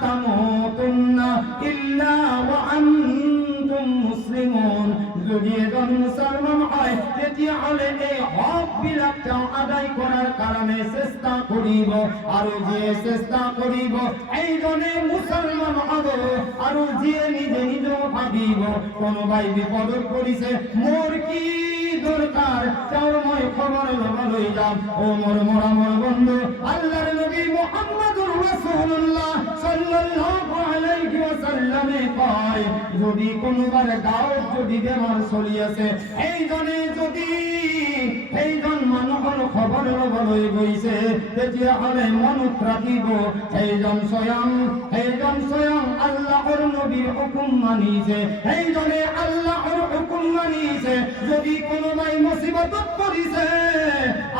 তামুতুন্না ইল্লা ওয়া আনতুম মুসলিমুন। যদি এজন মুসলমান হয় তেতিয়াহ'লে এই হক বিলাক তেওঁ আদায় কৰাৰ কাৰণে চেষ্টা কৰিব, আৰু যিয়ে চেষ্টা কৰিব এইজনে মুসলমান হ'ব। আৰু যিয়ে নিজে নিজক ভাবিব কোনোবাই বিপদত পৰিছে, মোৰ কি দরকার তেওঁৰ মই খবৰ ল'বলৈ যাম। ও মোৰ মৰমৰ বন্ধু, আল্লাহৰ নবী মুহাম্মদুৰ রাসূলুল্লাহ সাল্লাল্লাহু আলাইহি ওয়াসাল্লামে কয় যদি কোনোবাৰ গাঁৱত যদি বেমাৰ চলি আছে, এইজন মানুহৰ খবৰ ল'বলৈ গৈছে, তেতিয়াহ'লে মনত ৰাখিব এইজন স্বয়ং আল্লাহৰ নবীৰ হুকুম মানিছে, এইজনে আল্লাহৰ হুকুম মানিছে। যদি কোনোবাই মুসিবতত পৰিছে,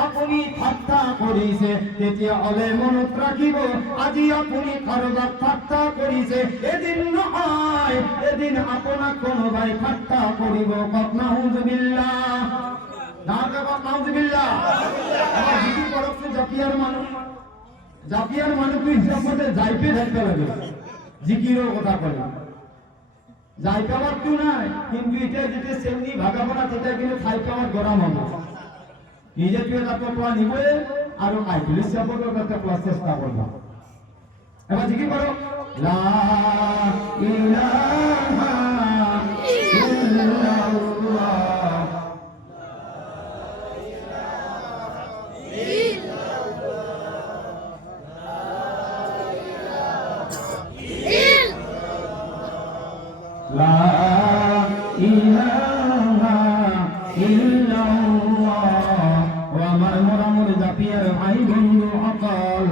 আপুনি ঠাট্টা কৰিছে, তেতিয়াহ'লে মনত ৰাখিব আজি আপুনি কাৰোবাক ঠাট্টা কৰিছে, এদিন নহয় এদিন আপোনাক কোনোবাই ঠাট্টা কৰিব। কওক নাউজুবিল্লাহ, নাউজুবিল্লাহ। আমাৰ যিটো কৰকচোন জাপিয়াৰ মানুহটো হিচাপতে যাইপে থাকিব লাগে, জিকিৰৰ কথা ক'লে যাই পাওয়ারটো নাই, কিন্তু এটা যেটা সেমনি ভাগাবনা সেটা কিন্তু খাই পাওয়ার গরম হবে। নিজে তুই তারপর পোয়া নিবে আর পুলিশ সাপোর্টও করতে পোয়া চেষ্টা করবা। এবার জিকির করো লা ইলাহা ইল্লাল্লাহ লা ইলাহা ইল্লাল্লাহ। ও আমার মোরামুর জাপিয়ার ভাই বন্ধু সকল,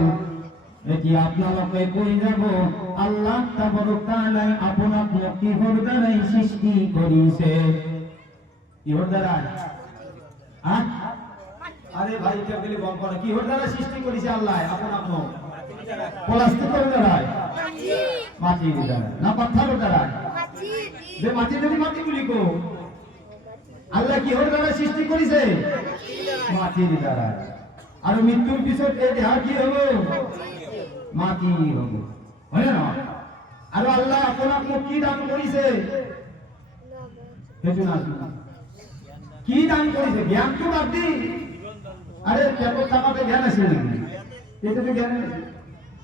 এটি আপনালোকে কই যাব আল্লাহ তাবারক তাআলা আপোনাক কিহৰ দ্বাৰাই সৃষ্টি কৰিছে? কিহৰ দ্বাৰা? আরে ভাই এটা বলি বল করে কিহৰ দ্বাৰা সৃষ্টি কৰিছে আল্লাহ আপোনাক? প্লাস্টিকৰ দ্বাৰা, মাটিৰ দ্বাৰা না পাথৰৰ দ্বারা? যে মাটি যদি মাটি বলি কো আল্লাহ কিহৰ দ্বাৰা সৃষ্টি কৰিছে? মাটিৰ দ্বাৰা। আৰু মৃত্যুৰ পিছত এই দেহ কি হ'ব? মাটি হ'ব, হয় না? আৰু আল্লাহ আপোনাক মোক কি দান কৰিছে? সেইটো না কি দান কৰিছে? জ্ঞানটো বাদ দি, আরে পেটত থাকাতে জ্ঞান আছিল নেকি? এইটোতো জ্ঞান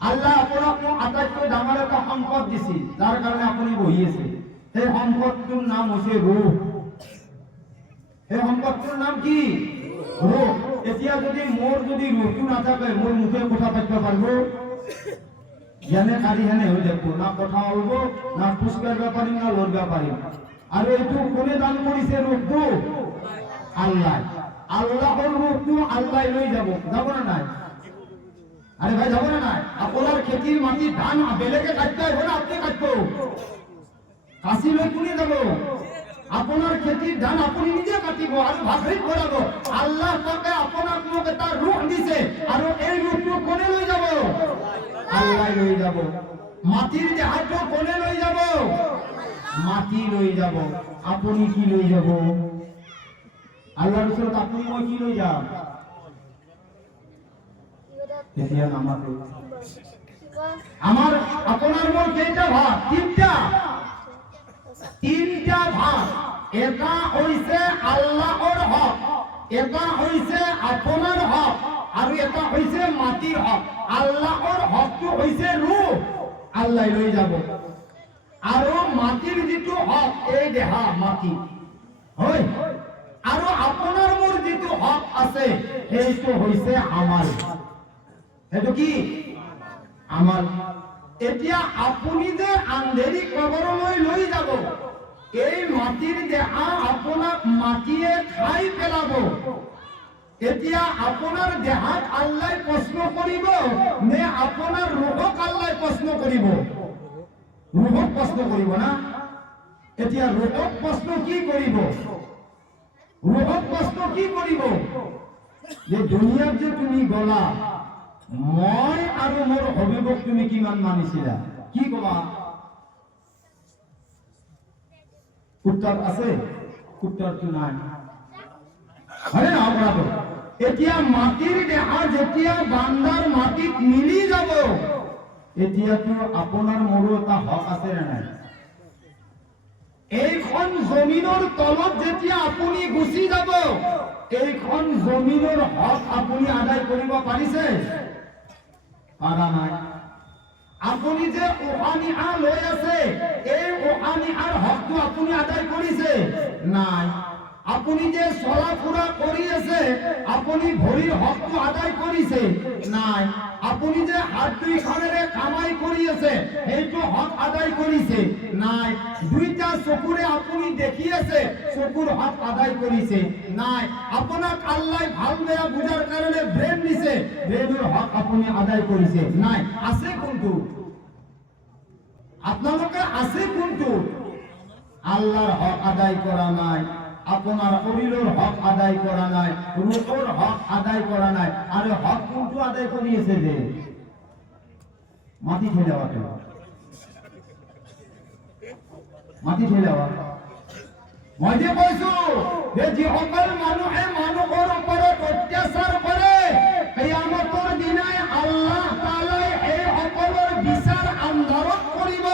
আল্লাহ আপোনাক আটাইতকৈ ডাঙৰ এটা সম্পদ দিছিল, যাৰ কাৰণে আপুনি বহি আছে। সেই সম্পদটোৰ নাম হৈছে ৰূহ। সেই সম্পদটোৰ নাম কি? রূহ। এতিয়া যদি মোর যদি রূহটো নাথাকে, মোর মুখে কথা পাতিব পারব? জ্ঞানে কারি হেনে হয়ে দেখবো, না কথা বলবো, না খুশ করবা পারিম, না লড়বা পারিম। আর এইটো কোনে দান করিছে রূহটো? আল্লাহ। আল্লাহর রূহটো আল্লাহ লই যাব, যাব না নাই? আরে ভাই যাব না নাই? আপনার খেতির মাটি ধান বেলেগে কাটতে হবে না, আপনি কাটবো? কাশি লই কোনে যাব? আপনার খেতির ধান আপনি নিজে কাটিব আর ভাগরিত করাব। আল্লাহ পাকে আপনার মুখ এটা রূহ দিছে, আর এই রূহটো কোনে লই যাব? আল্লাহ লই যাব। মাটির দেহটো কোনে লই যাব? মাটি লই যাব। আপনি কি লই যাব? আল্লাহর ওচৰত আপনি মই কি লই যাম? এতিয়া নামাতে আমার আপনার মোর কেইটা ভাগ? তিনটা ভাগ। এটা হইছে আল্লাহর হক, এটা হইছে আপনার হক, আর এটা হইছে মাটির হক। আল্লাহর হকটো হইছে রূহ, আল্লাহ লই যাব। আর মাটির যেটো হক, এই দেহা মাটি হয়। আর আপনার মোর যেটো হক আছে, সেইটো হইছে আমার। সেইটো কি? আমার। এতিয়া আপুনি যে আন্ধেৰি কবৰলৈ লৈ যাব, এই মাটিৰ দেহা আপোনাক মাটিয়ে খাই পেলাব। এতিয়া আপোনাৰ দেহাক আল্লাহ প্ৰশ্ন কৰিব নে আপোনাৰ ৰূহক আল্লাহ প্ৰশ্ন কৰিব? রূহক প্রশ্ন করিব না? এতিয়া রূহক প্রশ্ন কি করিব? রূহক প্রশ্ন কি করিব? যে দুনিয়াত যে তুমি গলা, মই আৰু মোৰ হবিবক তুমি কিমান মানিছিলা? কি কবা? উত্তর আছে? উত্তরটো নাই। হয় না অপরাধ? এতিয়া মাটির দেহা যেতিয়া বান্দার মাটিত মিলি যাব, এতিয়াতো আপোনাৰ মোৰো এটা হক আছে নে নাই? এইখন জমিনৰ তলত যেতিয়া আপুনি গুচি যাব, এইখন জমিনৰ হক আপুনি আদায় কৰিব পাৰিছে? পাৰা নাই। আপুনি যে উহানিহা লৈ আছে, এই উহানিহাৰ হকটো আপুনি আদায় কৰিছে? নাই। আপুনি যে চলাফুৰা কৰি আছে, আপুনি ভৰিৰ হকটো আদায় কৰিছে? নাই। আপুনি যে হাত দুইখনেৰে কামাই কৰি আছে, সেইটো হক আদায় কৰিছে? নাই। দুইটা চকুৰে আপুনি দেখি আছে, চকুৰ হক আদায় কৰিছে? নাই। আপোনাক আল্লাহ ভাল বেয়া বুজাৰ কাৰণে ব্ৰেইন দিছে, ব্ৰেইনৰ হক আপুনি আদায় কৰিছে? নাই। আছে কোনটো? আপোনালোকে আছে কোনটো? আল্লাহর হক আদায় করা নাই, আপনার শরীরের হক আদায় করা নাই, রূহের হক আদায় করা নাই। আর হক কোনটো আদায় করিয়েছে? যে মাটি ঠেলাওয়া, মাটি ঠেলাওয়া। মই যে কৈছো যে যিসকল মানুহে মানুহৰ ওপৰত অত্যাচাৰ কৰে, কিয়ামতৰ দিনাই আল্লাহ তাআলাই এই সকলৰ বিচাৰ আন্ধাৰত কৰিব।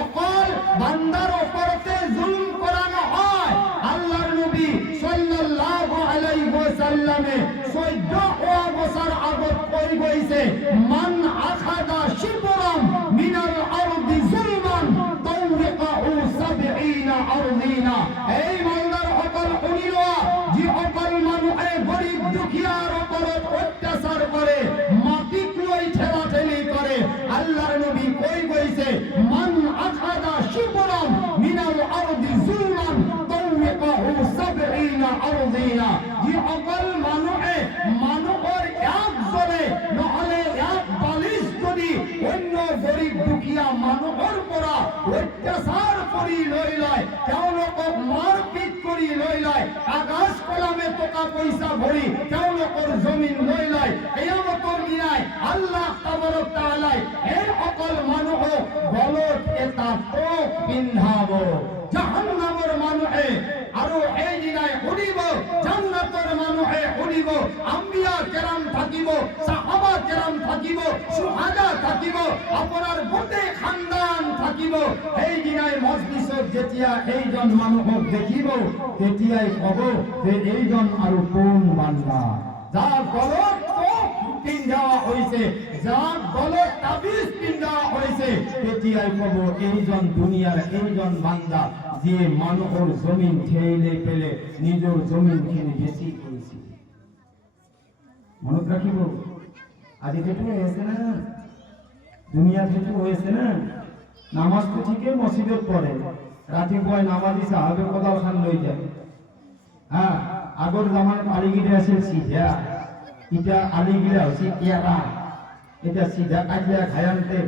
অকল বান্দাৰ ওপৰতে জুলম কৰা নহয়। আল্লাহৰ নবী সাল্লাল্লাহু আলাইহি ওয়াসাল্লামে 14 বছর আগত কৈ গৈছে, মান আখাদা শিবরাম মিনাল আরদি যুলমান তাওরিকাহু 70 আরদিনা। এই বান্দার সকল শুনি লোৱা, যিসকল মানুহে গৰীব দুখীয়াৰ ওপৰত অত্যাচার কৰে, মাটিক লৈ ঠেলাঠেলি কৰে, আল্লাহৰ নবী কৈ গৈছে, মান আখাদা শিবরাম মিনাল আরদি যুলমান তাওরিকাহু 70 আরদিনা। যিসকল মানুহে মানুহৰ একজনে নহলে এক বালিশ যদি অন্য গৰীব দুখীয়া মানুহৰ পৰা অত্যাচাৰ কৰি লৈ লয়, তেওঁলোকক মাৰপিট কৰি লৈ লয়, কাগজ কলমে টকা পইচা ভৰি তেওঁলোকৰ জমিন লৈ লয়, কিয়ামতৰ দিনাই আল্লাহ তাবাৰক তাআলাই এই সকল মানুহক গলত এটা টোপ পিন্ধাব। জাহান্নামৰ মানুহে আৰু এই দিনাই শুনিব, জান্নাতৰ মানুহে শুনিব, আম্বিয়া কেৰাম থাকিব, সাহাবা কেৰাম থাকিব, সুহাদা থাকিব, আপোনাৰ গোটেই খানদান থাকিব। এই দিনাই মজলিছত যেতিয়া এইজন মানুহক দেখিব, তেতিয়াই কব যে এইজন আৰু কোন বান্দা যাৰ গলত টোপ পিন্ধা পিন্ধাওয়া হয়েছে, যার গলত তাবিজ পিন্ধাওয়া হয়েছে, তেতিয়াই কব এইজন দুনিয়ার এইজন বান্দা যে মানুহৰ জমিন ঠেলে পেলে নিজৰ জমিনখিনি বেছি কৰিছে। মনত ৰাখিব, আজি যেটো হয়েছে না দুনিয়াত যেটো হয়েছে না, নামাজ তো ঠিকই মসজিদত পড়ে, রাতিপুৱাই নামাজি সাহাবে কোদাল খান লৈ যায়। হ্যাঁ, আগৰ জামানাত আলিগিরা আছিল সিধা, এটা আলিগিরা হচ্ছে এরা, এটা সিধা কাটিয়া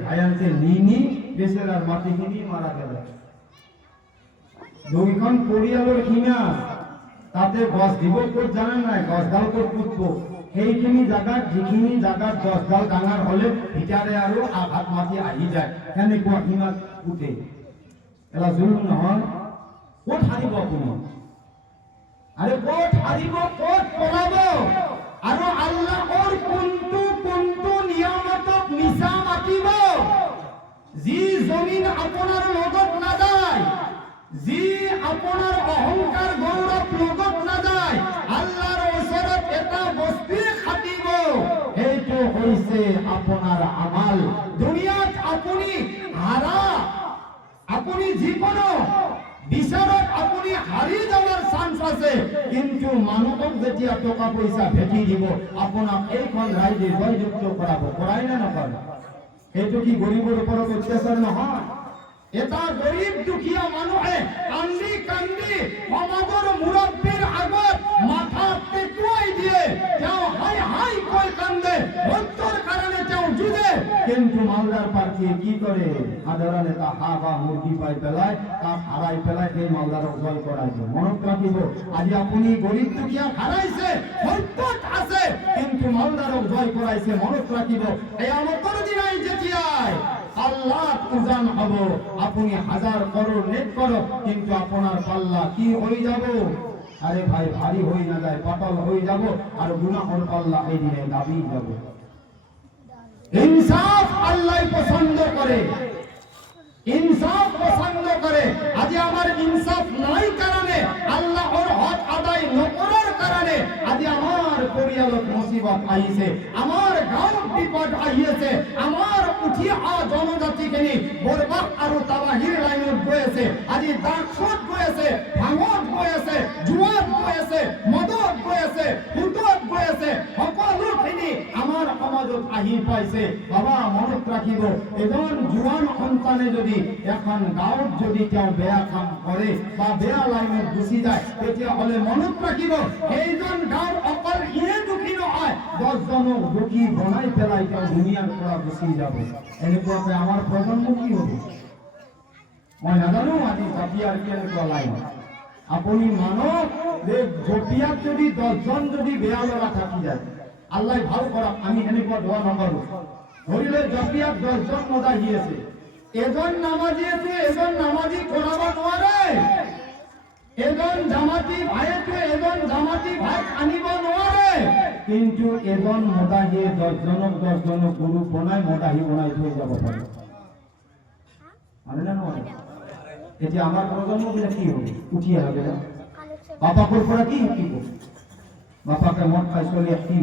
ঘায়ানতে নিনি বেচারার মাটিখিনি মারা গেল। দুইখন পৰিয়ালৰ সীমা, তাতে গছ দিব ক'ত জানেন নাই, গছডাল ক'ত পুতব, সেইখিনি জাগাত যিখিনি জাগাত গছডাল ডাঙৰ হলে ভিতৰে আৰু আঘাত মাটি আহি যায়, সেনেকুৱা সীমা পুতে। এলা জুলুম নহয়? ক'ত হাৰিব আপুনি? আরে ক'ত হারিব, ক'ত পলাব? আৰু আল্লাহৰ কোনটো নিয়ামতক মিছা মাতিব? যি জমিন আপোনাৰ লগত নাযায়, যি আপোনাৰ অহংকাৰ গৌৰৱ লগত নাযায়, আল্লাহৰ ওচৰত এটা বস্তুৱে খাটিব, সেইটো হৈছে আপোনাৰ আমাল। দুনিয়াত আপুনি হাৰা, আপুনি যিকোনো বিচাৰত আপুনি হাৰি যাৱাৰ চান্স আছে, কিন্তু মানুহক যেতিয়া টকা পইচা ভেটি দিব, আপোনাক এইখন ৰাইজে জয়যুক্ত কৰাব, কৰাই নে নকৰে? এইটো কি গৰীবৰ ওপৰত অত্যাচাৰ নহয়? এটা গৰীব দুখীয়া মানুহে কান্দি কান্দি সমাজৰ মুৰব্বীৰ আগত মাথা টেকুৱাই দিয়ে, তেওঁ হাই হাই কৈ কান্দে, সত্যৰ কাৰণে তেওঁ যুঁজে, কিন্তু মালদার প্রার্থী কি করে? সাধারণ এটা হাঁহ বা মুরগি পাই পেলায়, তাক হারাই পেলায়, সেই মালদারক জয় করাই যায়। মনত রাখিব, আজি আপুনি গরিব দুখীয়া হারাইছে, সত্যত আছে, কিন্তু মালদারক জয় করাইছে। মনত রাখিব, কিয়ামতৰ দিনাই যেতিয়াই আল্লাহ উজান হব, আপনি হাজার করোড় নেক করো, কিন্তু আপনার পাল্লা কি হয়ে যাব? আরে ভাই, ভারী হয়ে না যায়, পাতল হয়ে যাব, আর গুনাহর পাল্লা এই দিনে দাবি যাব। ইনসাফ আল্লাহ পছন্দ করে, ইনসাফ পছন্দ করে। আজি আমার ইনসাফ নাই কারণে, আল্লাহর হক আদায় নকরার কারণে আজি আমার পরিয়ালত মুসিবত আইছে, আমার গাঁৱত বিপদ আহিছে, আমার উঠি অহা জনজাতিখিনি বৰবাদ আৰু তাবাহীৰ লাইনত গৈ আছে। আজি দাসত গৈ আছে, ভাঙত গৈ আছে, জুৱাত গৈ আছে, মদত গৈ আছে, সুতত গৈ আছে, সকলোখিনি আমাৰ সমাজত আহি পাইছে। বাবা মনত ৰাখিব, এজন জোৱান সন্তানে যদি এখন গাঁৱত যদি তেওঁ বেয়া কাম কৰে বা বেয়া লাইনত গুচি যায়, তেতিয়াহ'লে মনত ৰাখিব, সেইজন গাঁৱৰ অকল ইয়ে দুখী নহয়, 10 জনক দুখী বনাই পেলাই তেওঁ দুনিয়াৰ পৰা গুচি যাব। এনেকুৱাকৈ আমাৰ প্ৰজন্ম কি হ'ব? মই নাজানো আজি জাপিয়াৰ কেনেকুৱা লাইন। আপুনি মানক যে জপিয়াত যদি 10 জন যদি বেয়া ল'ৰা থাকি যায়, আল্লাহ ভাল কৰক, আমি এনেকুৱা দোয়া নকৰো। ধৰিলে জাপিয়াত 10 জন মদাহী আছে, এজন নামাজি আছে, এজন নামাজি কৰাব নোৱাৰে, এজন জামাতি ভাইয়ে এজন জামাতি ভাইক আনিব নোৱাৰে, কিন্তু এজন মদাহীয়ে 10 জনক গুৰু বনাই মদাহী বনাই থৈ যাব পাৰে। মানে না নহয়? এতিয়া আমাৰ প্ৰজন্মবিলাক কি হ'ব? উঠি আহিব না, বাপাকৰ পৰা কি শিকিব? বাপাকে মদ খাই চলি কি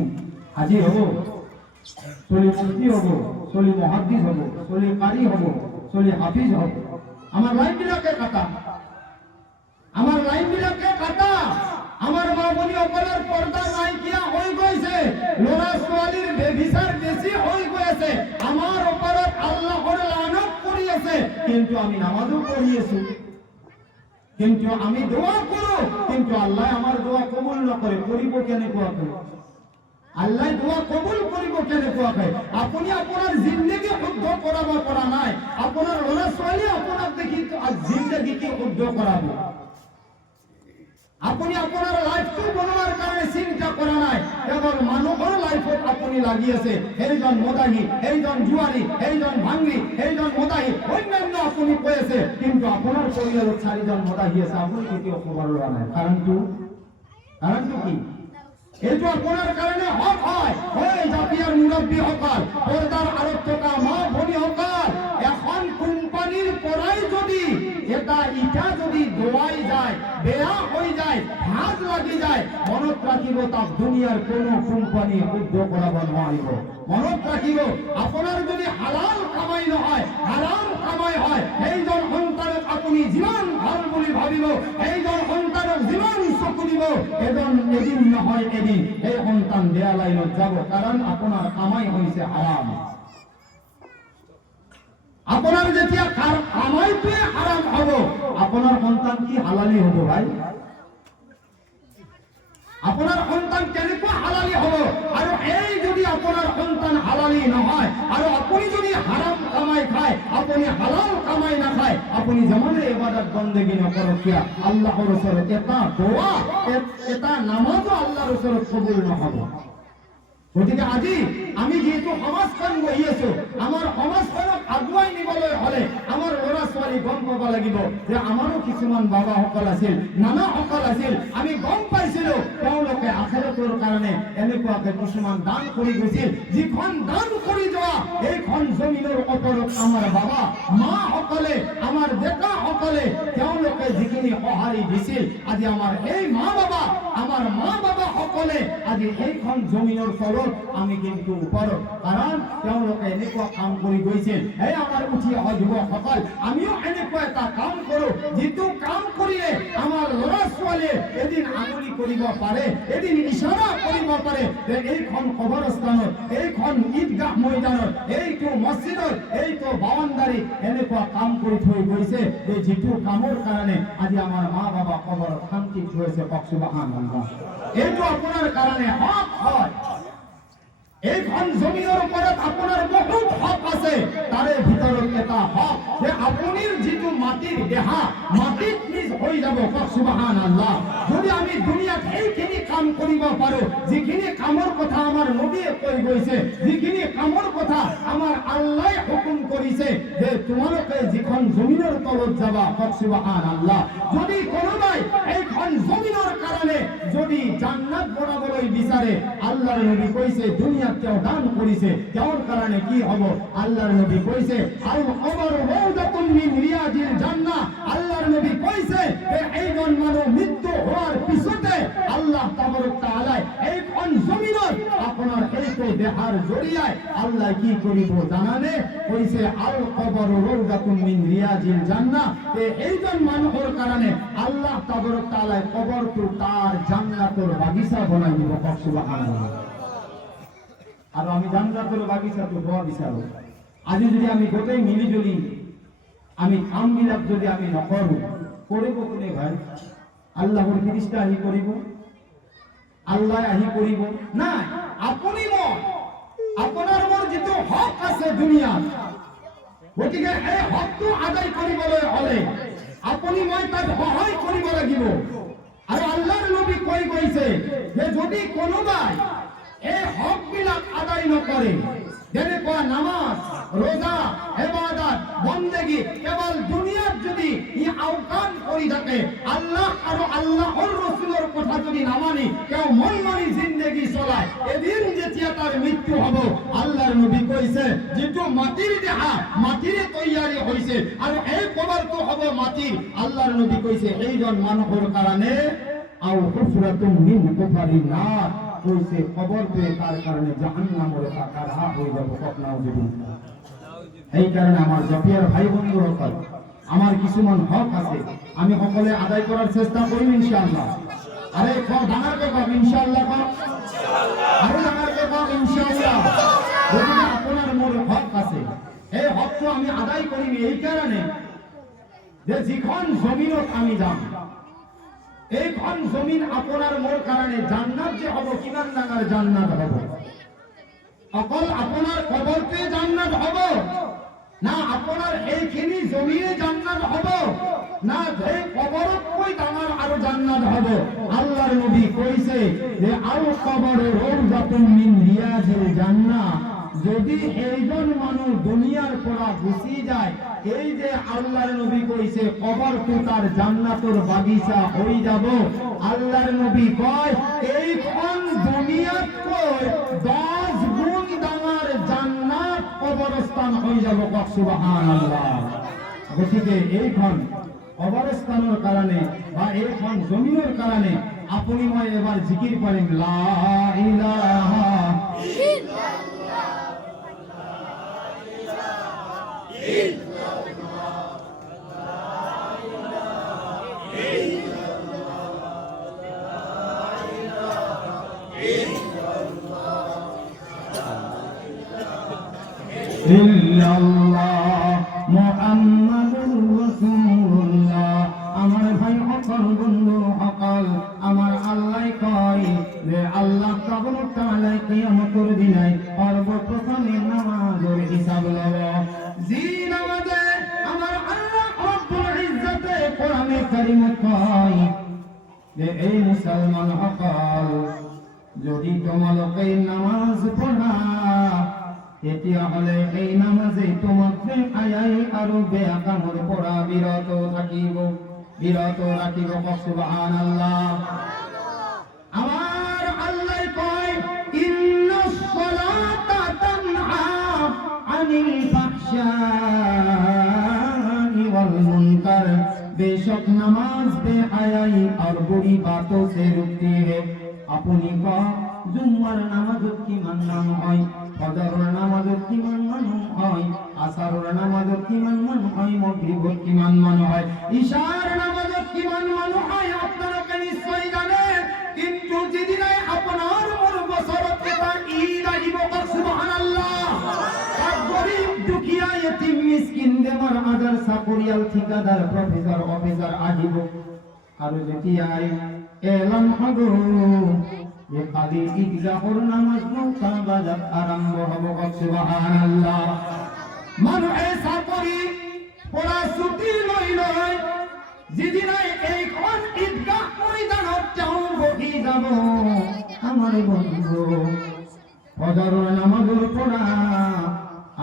হাজি হ'ব, চলি মুফতি হ'ব, চলি মুহাদ্দিস হ'ব, চলি কারি হ'ব, চলি হাফিজ হ'ব। আমাৰ লাইনবিলাকে কাটা, আমাৰ লাইনবিলাকে কাটা। আমাৰ মা ভনীসকলৰ পৰ্দা নাইকিয়া হৈ গৈছে, ল'ৰা ছোৱালীৰ বেভিচাৰ বেছি হৈ গৈ আছে, আমাৰ ওপৰত আল্লাহৰ লানত পৰি আছে, কিন্তু আমি নামাজও পঢ়ি আছো, কিন্তু আমি দোয়া কৰো, কিন্তু আল্লাহ আমাৰ দোয়া কবুল নকৰে। কৰিব কেনেকুৱাকৈ? আল্লাহ দোয়া কবুল কৰিব কেনেকুৱাকৈ? আপুনি আপোনাৰ জিন্দগী শুদ্ধ কৰাব পৰা নাই, আপোনাৰ ল'ৰা ছোৱালী আপোনাক দেখি জিন্দগী কি শুদ্ধ কৰাব? আপুনি আপোনাৰ লাইফটো বনোৱাৰ কাৰণে চিন্তা কৰা নাই, কেৱল মানুহৰ লাইফত আপুনি লাগি আছে। সেইজন মদাহী, সেইজন জুৱাৰী, সেইজন ভাঙি, সেইজন মদাহী, অন্যান্য আপুনি কৈ আছে, কিন্তু আপোনাৰ পৰিয়ালত 4 জন মদাহী আছে, আপুনি কেতিয়াও খবৰ লোৱা নাই। কাৰণটো কি? এইটো আপোনাৰ কাৰণে হক হয়। জাপিয়াৰ মুৰব্বীসকল, পৰ্দাৰ আঁৰত থকা মা ভনীসকল, এখন কোম্পানীৰ পৰাই যদি এটা ইটা যদি ধোয়াই যায়, বেয়া হৈ যায়, ভাত লাগি যায়, মনত ৰাখিব তাক দুনিয়াৰ কোনো কোম্পানী উদ্যোগ কৰাব নোৱাৰিব। মনত ৰাখিব, আপোনাৰ যদি হালাল কামাই নহয়, হাৰাম কামাই হয়, সেইজন সন্তানক আপুনি যিমান ভাল বুলি ভাবিব, সেইজন সন্তানক যিমান চকু দিব, এদিন নহয় এদিন সেই সন্তান বেয়া লাইনত যাব, কাৰণ আপোনাৰ কামাই হৈছে হাৰাম। আপোনাৰ যেতিয়া কামাইটোৱে হাৰাম হ'ব, আপোনাৰ সন্তান কি হালালি হ'ব ভাই? আপোনাৰ সন্তান কেনেকুৱা হালালি হ'ব? আৰু এই যদি আপোনাৰ সন্তান হালালি নহয় আৰু আপুনি যদি হাৰাম কামাই খায়, আপুনি হালাল কামাই নাখায়, আপুনি যেমনে ইবাদত বন্দেগী নকৰক কিয়, আল্লাহৰ ওচৰত এটা দোয়া, এটা নামাজও আল্লাহৰ ওচৰত কবুল নহ'ব। গতিকে আজি আমি যেহেতু সমাজখন গঢ়ি আছো, আমাৰ সমাজখনক আগুৱাই নিবলৈ হলে আমাৰ ল'ৰা ছোৱালী গম পাব লাগিব যে আমাৰো কিছুমান বাবাসকল আছিল, নানাসকল আছিল, আমি গম পাইছিলো তেওঁলোকে আখিৰাতৰ কাৰণে এনেকুৱাকে কিছুমান দান কৰি গৈছিল, যিখন দান কৰি যোৱা এইখন জমিনৰ ওপৰত আমাৰ বাবা মাসকলে, আমাৰ ডেকাসকলে তেওঁলোকে যিখিনি সঁহাৰি দিছিল, আজি আমাৰ এই মা বাবা, আমাৰ মা বাবা সকলে আজি এইখন জমিনৰ তলত আমি কিন্তু ওপৰত, কাৰণ তেওঁলোকে এনেকুৱা কাম কৰি গৈছিল। এই আমাৰ উঠি অহা যুৱকসকল, আমিও এনেকুৱা এটা কাম কৰো, যিটো কাম কৰিলে আমাৰ ল'ৰা ছোৱালীয়ে এদিন আঙুলি কৰিব পাৰে, এদিন ইশাৰা কৰিব পাৰে যে এইখন কবৰস্থানত, এইখন ঈদগাহ ময়দানত, এইটো মছজিদত, এইটো বাউণ্ডাৰী এনেকুৱা কাম কৰি থৈ গৈছে, যে যিটো কামৰ কাৰণে আজি আমাৰ মা বাবা কবৰত শান্তিত হৈছে। কওক সুবহানাল্লাহ। এইটো আপোনাৰ কাৰণে হক হয়। এইখন জমিনৰ ওপৰত আপোনাৰ বহুত হক আছে, তাৰে ভিতৰত এটা হক যে আপুনিৰ যিটো মাটিৰ দেহা, মাটিত নিজ হৈ যাব। কওক সুবহানাল্লাহ। যদি আমি দুনিয়াত এইখিনি কাম কৰিব পাৰো, যিখিনি কামৰ কথা আমাৰ নবীয়ে কৈ গৈছে, যিখিনি কামৰ কথা আমাৰ আল্লাহে হুকুম কৰিছে যে তোমালোকে যিখন জমিনৰ তলত যাবা, কওক সুবহানাল্লাহ। যদি কোনোবাই এইখন জমিনৰ কাৰণে যদি জান্নাত বনাবলৈ বিচাৰে, আল্লাহৰ নবী কৈছে দুনিয়া তেওঁ দান কৰিছে, তেওঁৰ কাৰণে কি হ'ব? আল্লাহর নবী কইছে আল কবর রাউদাতুন মিন রিয়াজিল জান্নাহ। আল্লাহর নবী কইছে যে এইজন মানুষ মৃত্যু হওয়ার পিছতে আল্লাহ তাবারক তাআলা এইখন জমিনত আপনার এইটো দেহার জড়িয়ায় আল্লাহ কি করিব জানানে? কইছে আল কবর রাউদাতুন মিন রিয়াজিল জান্নাহ। এইজন মানুষের কারণে আল্লাহ তাবারক তাআলা কবরটো তার জান্নাতের বাগিচা বানাই দিব। সুবহানাল্লাহ। আর আমি জান্নাতের বাগিচা তো হওয়া বিচারো। আজি যদি আমি গোটেই মিলিজুলি আমি কামবিলাক যদি আমি নকৰো, কৰিব কোনে ভাই? আল্লাহর ফেরেশতা আহি কৰিব? আল্লাহ আহি কৰিব? না, আপুনি মই আপোনাৰ মোৰ যিটো হক আছে দুনিয়াত, গতিকে এই হকটো আদায় কৰিবলৈ হলে আপুনি মই তাক সহায় কৰিব লাগিব। আৰু আল্লাহৰ নবী কৈ গৈছে যে যদি কোনোবাই এই হক বিলাক আদায় নকৰে, যেনেকুৱা নামাজ, রোজা, ইবাদত, বন্দেগী কেবল দুনিয়াত যদি ই আওকান কৰি থাকে, আল্লাহ আৰু আল্লাহৰ ৰাসূলৰ কথা যদি নামানি কেউ মন মানি জিন্দেগী চলায়, এদিন যেতিয়া তাৰ মৃত্যু হ'ব, আল্লাহৰ নবী কৈছে যিটো মাটিৰ দেহা মাটিৰে তৈয়াৰী হৈছে আৰু এই কবৰটো হ'ব মাটিৰ, আল্লাহৰ নবী কৈছে এইজন মানুহৰ কাৰণে আও হুফরাতুন মিন কুফারিন নার, কইছে কবরতে তার কারণে জাহান্নামের কারহা হয়ে যাব। নাউজুবিল্লাহ। এই কারণে আমার জপিয়ার ভাই বন্ধু সকল, আমার কিছুমান হক আছে, আমি সকলে আদায় করার চেষ্টা করি ইনশাআল্লাহ। আরে ডাঙার কে কম ইনশাআল্লাহ, কম আরে ডাঙার কে কম ইনশাআল্লাহ। যদি আপনার মোর হক আছে, এই হকটো আমি আদায় করিনি এই কারণে যে যিখন জমিনত আমি যাম, এইখন জমিন আপনার মোর কারণে জান্নাত যে হব, কিমান ডাঙার জান্নাত হব? অকল আপনার কবরতে জান্নাত হব না, আপনার এইখিনি জমিনে জান্নাত হব না, এই কবরতকৈ ডাঙার আরো জান্নাত হব? আল্লাহর নবী কইছে যে আল কবর রাউযাতুন মিন রিয়াজিল জান্নাহ। যদি এইজন মানুষ দুনিয়ার পড়া গুছি যায়, এই যে আল্লাহর নবী কইছে কবর তো তার জান্নাতের বাগিচা হয়ে যাব, আল্লাহর নবী কয় এইখন দুনিয়াত কই 10 গুণ ডাঙার জান্নাত কবরস্থান হয়ে যাব। সুবহানাল্লাহ। গতিকে এইখন অবস্থানের কারণে বা এই জমিনের কারণে আপনি মই এবার জিকির করেন লা ইলাহা ইল্লাল্লাহ মুহাম্মাদুর রাসূলুল্লাহ। আমার ভাই সকল বন্ধু সকল, আমার আল্লাহ কয় যে আল্লাহ তাআলা কিয়ামতের দিনে সর্বপ্রথমে নামাজের হিসাব লবে। যে নামাজে আমার আল্লাহ রব্বুল ইজ্জতে কোরআনে কারীমে কয় যে এই মুসলমান সকল, যদি তোমালোকে নামাজ পড়া তেতিয়া হলে এই নামাজে তোমাকে আয়াই আৰু বেয়া কামৰ পৰা বিৰত ৰাখিব। সুবহানাল্লাহ। আমার আল্লাহ কয় ইন্নাস সালাতা তানহা আনিল ফাহশাই ওয়াল মুনকার, বেশক নামাজ বেহায়াই আর বুরি বাতों से रुकती है। আপনি জুম্মার নামাজত কিমান মান হয়, ফজরের নামাজত কিমান মান হয়, আসরের নামাজত কিমান মান হয়, মাগরিবত কিমান মান হয়, ইশার নামাজত কিমান মান হয় আপনারা নিশ্চয়ই জানেন। কিন্তু যেদিন আপনার মোর বছরত এটা ঈদ আহিব, সুবহানাল্লাহ। আর গরিব দুখিয়া ইতিম মিসকিন দেবার আদার চাকরিয়াল ঠিকাদার প্রফেসর অফিসার আহিব, আর যেতিয়াই এলান হব যে কালি ঈদগাহর নামাজ নৌকা বাজার আরম্ভ হব, সুবহানাল্লাহ। মানুহে চাকরি পড়া ছুটি লৈ লৈ যেদিন এইখন ঈদগাহ ময়দানত যাও বহি যাব, আমার বন্ধু ফজরের নামাজের পড়া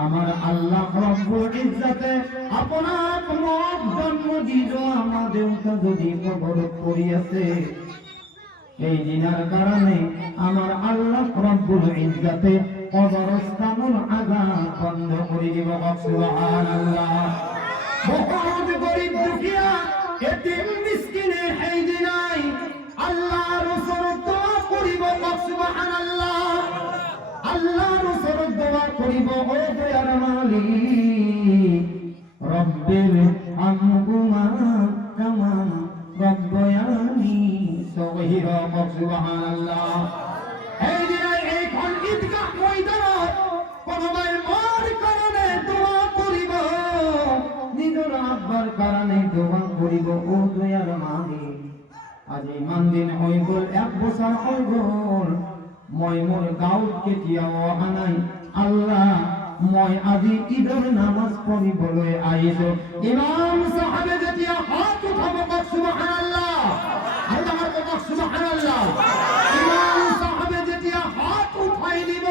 আমার আল্লাহ রব্বুল ইজ্জতে আপনার মুখ জন্ম দিল, আমাদের যদি কবরত পড়ি আছে, এই দিনের কারণে আমার আল্লাহ রব্বুল ইজ্জতে কবরস্থানের আযাব বন্ধ করে দিব, সুবহানাল্লাহ। বহুত গরিব দুখিয়া এতিম মিসকিনে এই দিনাই আল্লাহর ওসরত দোয়া করিব, সুবহানাল্লাহ। আল্লাহর ওসরত দোয়া করিব, ও দয়ার মালিক রব্বির হামহুমা কামা রব্বায়ানি সগীরা, সুবহানাল্লাহ। এই দিনে এইখন ঈদগাহ ময়দানত কোনোবাই মার কারণে দোয়া করিব, নিজের আব্বার কারণে দোয়া করিব, ও দয়ার মালিক আজ ইমান দিন হৈ গ'ল, 1 বছর হৈ গ'ল, মই মোর গাঁৱত কেতিয়াও অহা নাই। আল্লাহ মই আজি ঈদৰ নামাজ পঢ়িবলৈ আহিছো। ইমাম সাহেবে যেতিয়া হাত উঠাব, সুবহানাল্লাহ। আল্লাহ আকবার, সুবহানাল্লাহ। ইমাম সাহেবে যেতিয়া হাত উঠাই দিব,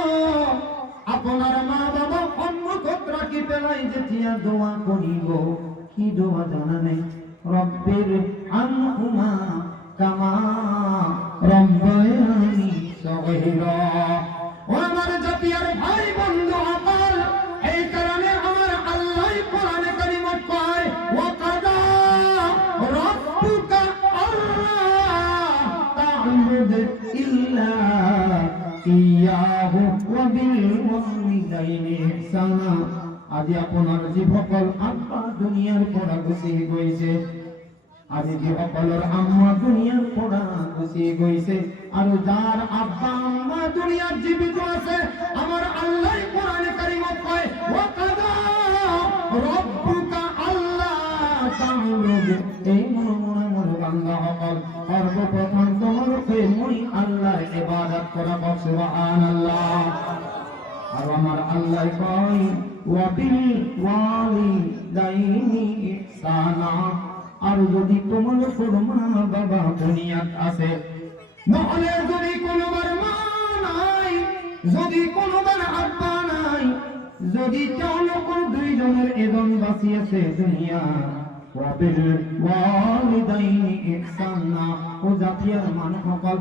আপনার মা বাবা সন্মুখত রাখি পেলাই যেতিয়া দোয়া করিব, কি দোয়া জানা নেই? রব্বির হামহুমা কামা রব্বায়ানি সগীরা। ও আমার জাতিয়ার ভাই বন্ধু সকল, এই কারণে আমার আল্লাহ কোরআনে কারীমত কয় ওয়া কাদা রাব্বুকা আল্লা তা'বুদ ইল্লা ইয়াহু ওয়া বিল ওয়ালিদাইনি ইহসানা। আজি আপনার যিসকল আব্বা দুনিয়ার পৰা গুচি গৈছে, আজি যিসকলৰ আম্মা দুনিয়াৰ পৰা গুচি গৈছে, আৰু যাৰ আব্বা আম্মা দুনিয়াত জীবিত আছে, আমার আল্লাহ কোরআনে কারীমত কয় ওয়া কাদা রাব্বুকা আল্লা তা'বুদ। এই মোর বান্দা সকল, সর্বপ্রথম তোমাকে মই আল্লাহর ইবাদত করা, সুবহানাল্লাহ। আর আমার আল্লাহ কয় ওয়া বিল ওয়ালিদাইনি ইহসানা। আর যদি তোমার মা বাবা দুনিয়াত আছে, নহলে যদি কোনোবার মা নাই, যদি কোনোবার আব্বা নাই, যদি তেওঁলোকৰ দুইজনের এজন বাঁচি আছে দুনিয়া, ওয়াবিল ওয়ালিদাইনি ইহসানা। ও জাতিয়ার মানুহসকল,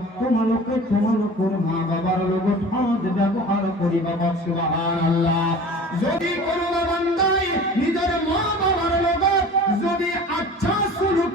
তোমালোকৰ মা বাবার লগত সৎ ব্যৱহাৰ কৰিবা, সুবহানাল্লাহ। যদি কোনোবা বান্দাই নিজৰ মা বাবার লগত যদি আচ্ছা সুলুক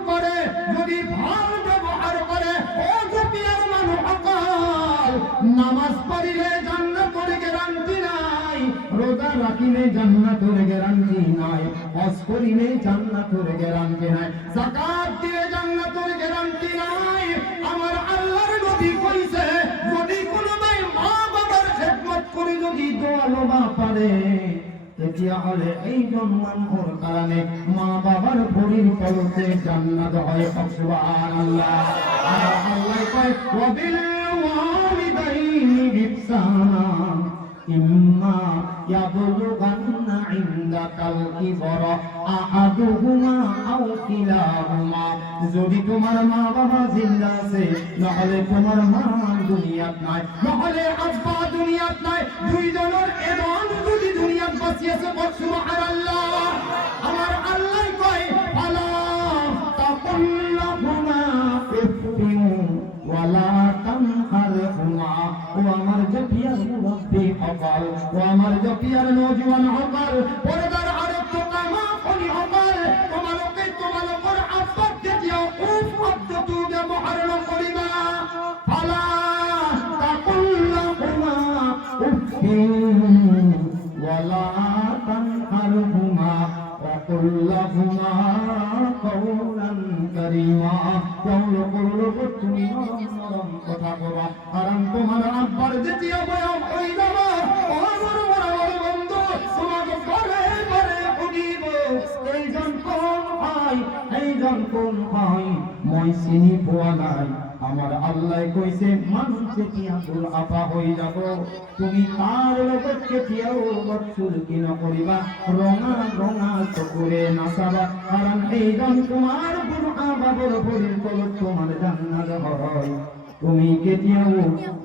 রোজা রাখিলে জান্নাতের গ্যারান্টি নাই, হজ করিলে জান্নাতের গ্যারান্টি নাই, যাকাত দিলে জান্নাতের গ্যারান্টি নাই। আমার আল্লাহর নবী কইছে যদি কোনোই মা বাবার খেদমত করে যদি দোয়া লবা পারে তেতিয়াহলে এই জন্মানোর কারণে মা বাবার ভরির তলতে জান্নাত হয়। সুবহানাল্লাহ। আর আল্লাহ কয় ওয়াবিল ওয়ালিদাইনি ইহসানা ইম্মা ইয়াবলুগান্না ইনদাকাল কিবরা আহাদুহুমা আও কিলাহুমা, যদি তোমার মা বাবা জিন্দা আছে, নাহলে তোমার মা দুনিয়াত নাই, নাহলে আব্বা দুনিয়াত নাই, দুইজনের এমন যদি দুনিয়াত বাঁচিয়েছে, সুবহানাল্লাহ। আমার আল্লাহ কয় আলা তাকুল্লাহুমা ইফতিন ওয়ালা তানহারহুমা, ও আমার জপিয়ার মুরব্বি হকাল, ও আমার জপিয়ার নওজওয়ান হকাল, পর্দার আরব তো কামা ফনি হকাল, তোমালোকে তোমালোকর আব্বা দেখিও উফ শব্দটো ব্যবহার নকৰিবা। ফালা তাকুল্লাহুমা উফিন ওয়ালা তানহারহুমা ওয়াকুল লাহুমা কাওলান কারীমা, তেওঁলোকৰ লগত তুমি নরম নরম কথা কবা। কারণ তোমার আব্বার যেতিয়া বয়স হয়ে যাব, ও আমার বড় বন্ধু, তোমাকে ঘরে ঘরে শুনিব এইজন কোন হয়, এইজন কোন হয়, মই চিনি পোৱা নাই। আমার আল্লাহ কইছে মানুষ যেতিয়া তোর আপা হয়ে যাব, তুমি তার লগত কেতিয়াও বৎসুল কি নকৰিবা, ৰঙা ৰঙা চকুৰে নাচাবা। কারণ এইজন তোমার বুঢ়া বাবৰ ভৰিৰ তলত তোমার জান্নাত হয়। তুমি কেতিয়াও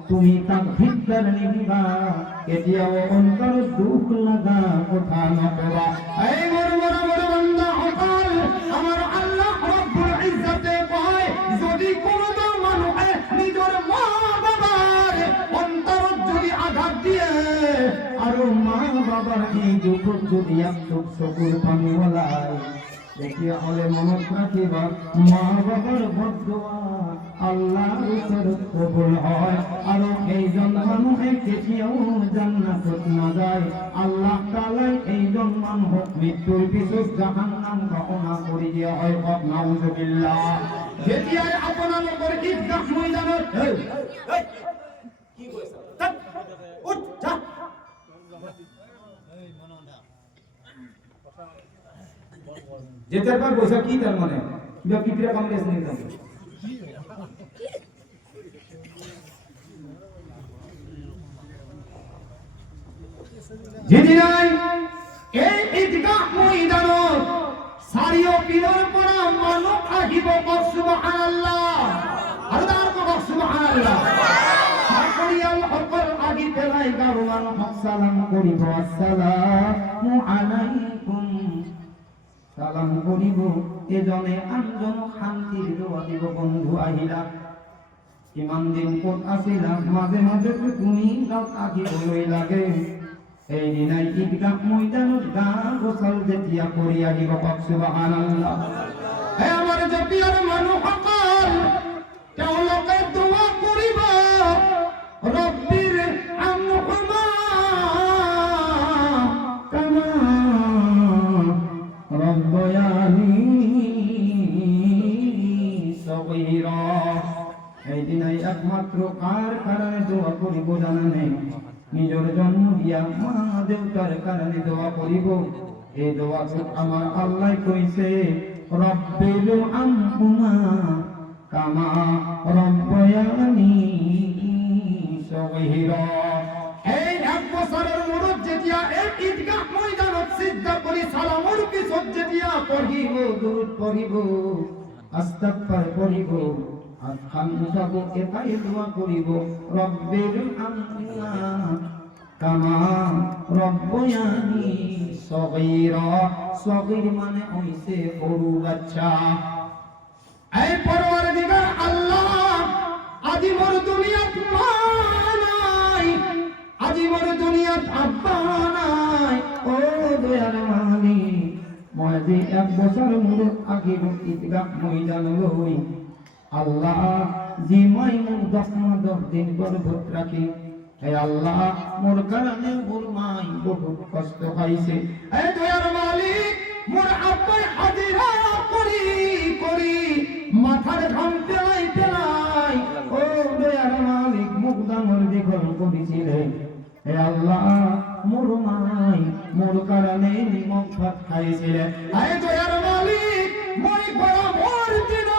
তুমি তাক ধিক্কাৰ নিদিবা, কেতিয়াও অন্তৰত দুখ লাগা কথা নকবা। এই মোৰ বড় বড় বান্দা সকল, আমার আল্লাহ রব্বুল ইজ্জতে কয় যদি কোনো মানুহে নিজৰ মা বাবার অন্তৰত যদি আঘাত দিয়ে আৰু মা বাবার এই দুখত যদি একটুক চকুৰ পানী ওলায়, তেতিয়াহ'লে মনত ৰাখিবা মা বাবার বদদুয়া আল্লাহর ওচৰত কবুল হয়। আৰু এইজন মানুহে কেতিয়াও জান্নাতত নাযায়। আল্লাহ তাআলাই এইজন মানুহক মৃত্যুৰ পিছত জাহান্নাম ঘোষণা কৰি দিয়া হয়। নাউজুবিল্লাহ। যেতিয়াই আপোনালোকৰ ঈদগাহ ময়দানত কি কৈছা উঠ যা যেটার পর পয়সা কি তার মানে কিবা কিপিরা কংগ্রেস নেই তো যেদিনাই এই ঈদগাহ ময়দানত সারিও পিলার পরা মানুষ আহিব সুবহানাল্লাহ। আর তার কো সুবহানাল্লাহ। সাকরিয়াল হকর আগি পেলাই গারো মানুষ সালাম করিব আসসালামু আলাইকুম, সালাম করিব। এজনে আনজন শান্তির দোয়া দিব। বন্ধু আহিলা কিমান দিন ক'ত আছিলা, মাঝে মাঝে তুমি গাঁত আহিবলৈ লাগে। এই দিনাই ঈদগাহ ময়দানত গা গোসল যেতিয়া কৰি আহিব সুবহানাল্লাহ। হে আমাৰ জপিয়াৰ মানুহসকল, তেওঁলোকে দোয়া কৰিব ৰব্বিৰ আনহুমা কামা রব্বায়ানি সগীরা। এই দিনাই একমাত্র কার কারণে দোয়া করিব জানা নেই? নিজের জন্ম দিয়া মা দেউতার কারণে দোয়া করিব। এই দোয়া আমার আল্লাহ কইছে রব্বিল আনহুমা কামা রব্বায়ানি সগীরা। এই এক বছরের মুরত যেতিয়া এই ঈদগাহ ময়দানত সিজদা কৰি সালামৰ পিছত যেতিয়া পঢ়িব, দুরূদ পঢ়িব, আস্তাগফার পঢ়িব, আর খানসাব এটাই দোয়া করিব রব্বির আনহুমা কামা রব্বায়ানি সগীরা। সগীর মানে হইছে সরু বাচ্চা। এই পরওয়ারদিগার আল্লাহ, আজি মোর দুনিয়াত মা নাই, আজি মোর দুনিয়াত আব্বা নাই, ও দয়ার মালিক, মই আজি এক বছর মূৰত আহিব ঈদগাহ ময়দানলৈ। আল্লাহ জি মই মোক 10 দিন গর্ভত রাখি হে আল্লাহ মোর কারণে মোর মাই বহুত কষ্ট পাইছে। হে দয়ার মালিক মোর আব্বাই হাজিরা করি করি মাথার ঘাম পেলাই পেলাই ও দয়ার মালিক মুকদামর দিগল করেছিলেন। হে আল্লাহ মোর মাই মোর কারণে নিমক ভাত খাইছিলেন। হে দয়ার মালিক মই বড় মোর দিন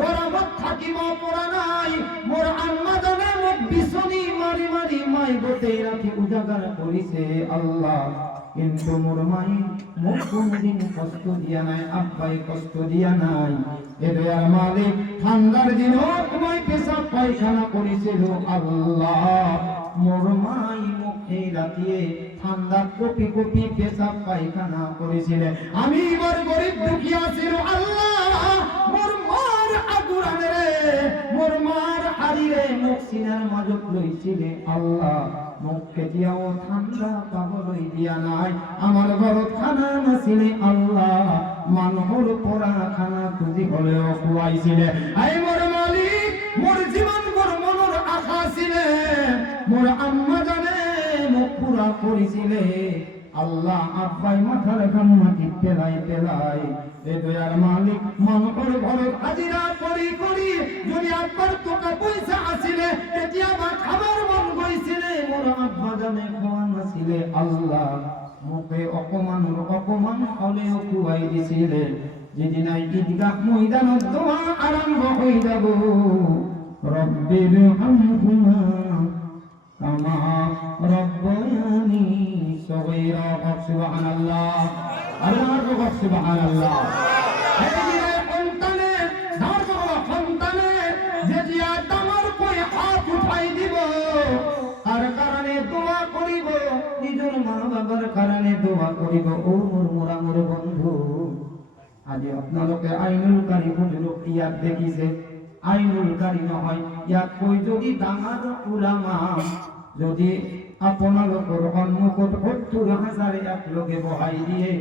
বরাবর থাকিব পড়া নাই মোর আম্মা জানে মুখ বিছনি মারি মারি মাই গোতে রাখি উজাগার করিছে আল্লাহ, কিন্তু মোর মাই মুখ কোনদিন কষ্ট দিয়া নাই, আব্বাই কষ্ট দিয়া নাই। এ দয়ার মালিক ঠান্ডার দিন তোমায় পেশাব পায়খানা করেছিল আল্লাহ, মোর মাই মুখে রাখিয়ে ঠান্ডা কপি কপি পেশাব পায়খানা করেছিলেন। আমি এবার গরিব দুঃখিয়া ছিল আল্লাহ, মোর মার আগুরানে রে মোর মার হারিরে মুখ সিনার মাজত লইছিলে আল্লাহ, মুখ কেতিয়াও ঠান্ডা পাগলই দিয়া নাই। আমার ঘরত খানা নাছিলে আল্লাহ, মানুহর পরা খানা খুঁজি হলেও খুয়াইছিলে। আই মোর মালিক মোর জীবন মোর মনের আশা ছিলে, মোর আম্মা জানে মুখ পুরা করিছিলে আল্লাহ, আব্বাই মাথার ঘাম মাটি পেলাই পেলাই। এ দয়ার মালিক মানুহর ঘরত হাজিরা করি করি যদি আব্বার টাকা পয়সা আসিলে তেতিয়া বা খাবার মন গৈছিলে, মোর আব্বা জানে খোয়া নাছিলে আল্লাহ, মুখে অপমানের অপমান হলেও খুয়াই দিছিলে। যেদিন ঈদগাহ ময়দানত দোয়া আরম্ভ হয়ে যাব, রব্বির হামহুমা কামা রব্বায়ানি সগীরা, সুবহানাল্লাহ, আল্লাহু আকবার, সুবহানাল্লাহ। এই দিনে সন্তানে সন্তানে যেতিয়া তোমার কই হাত উঠাই দিব আর কারণে দোয়া করিব, নিজের মা বাবার কারণে দোয়া করিব। ও মোর মোরা মোর বন্ধু, আজি আপনালোকে আইনুল কারি হুজুর ইয়াত দেখিছে, আইনুল কারি নহয় ইয়াত কই যদি ডাঙৰ উলামা যদি আপোনালোকৰ সন্মুখত ৭০,০০০ একলগে বহাই দিয়ে,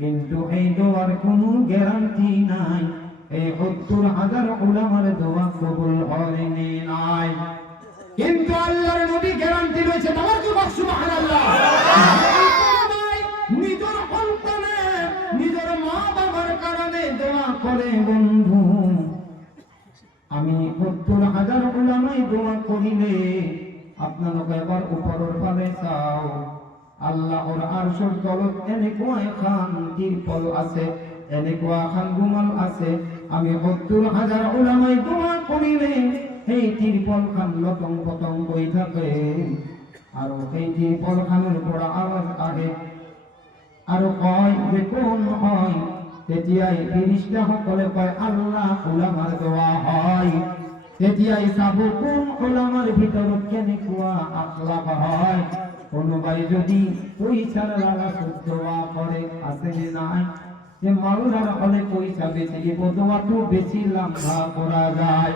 কিন্তু এই দোয়ার কোনো গ্যারান্টি নাই এই ৭০,০০০ উলামার দোয়া কবুল হয় নাই। কিন্তু আল্লাহর নবী গ্যারান্টি রয়েছে, আমার কি সুবহানাল্লাহ। নিজের সন্তানে নিজের মা বাবার কারণে দোয়া করে বন্ধু, আমি ৭০,০০০ উলামাই দোয়া করিলে আপনালোকে এবার উপরের ফালে চাও, আল্লাহর আরশের তলত এনেকুৱা এখন তিরপল আছে, এনেকুৱা এখন রুমাল আছে, আমি ৭০,০০০ উলামাই দোয়া করিলে এই তিরপল খান লটং পটং হয়ে থাকে, আর এই তিরপল খানের পড়া আওয়াজ আহে আর কয় যে কোন হয়, তেতিয়াই ফেরেশতা সকলে কয় আল্লাহ উলামার দোয়া হয়। তেতিয়াই চাব কোন উলামার ভিতৰত কেনেকুৱা আখলাক হয়। কোনোবাই যদি পইচার লাগা দোয়া করে আছে নাই, যে মাওলার হলে পয়সা বেশি দিব, দোয়াটো বেশি লম্বা করা যায়।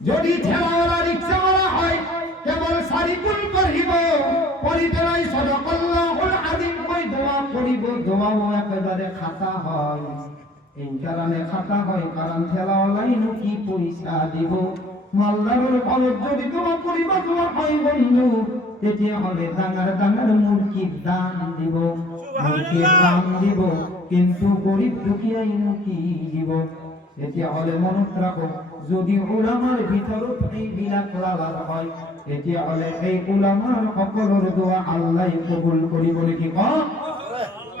যদি ঠেলাওয়ালা রিক্সাওয়ালা হয় কেবল সারিকুল করিব, পরিবেলাই সাদাকাল্লাহুল আযীম কই দোয়া করিব, দোয়াও একেবারে খাতা হয়। এই কারণে খাতা হয় কারণ ঠেলাওয়ালাই কি পয়সা দিব, মালদারের ফলত যদি দোয়া করিব দোয়া হয় বন্ধু, তেতিয়া হলে ডাঙার ডাঙার মুরগির দান দিব, মুরগির দান দিব, কিন্তু গরিব দুঃখীয়াই কি দিব। তেতিয়া হলে মনত রাখো, যদি উলামার ভিতৰত এই বিলাক লালার হয়, তেতিয়া হলে এই উলামার সকলের দোয়া আল্লাহ কবুল করিব নাকি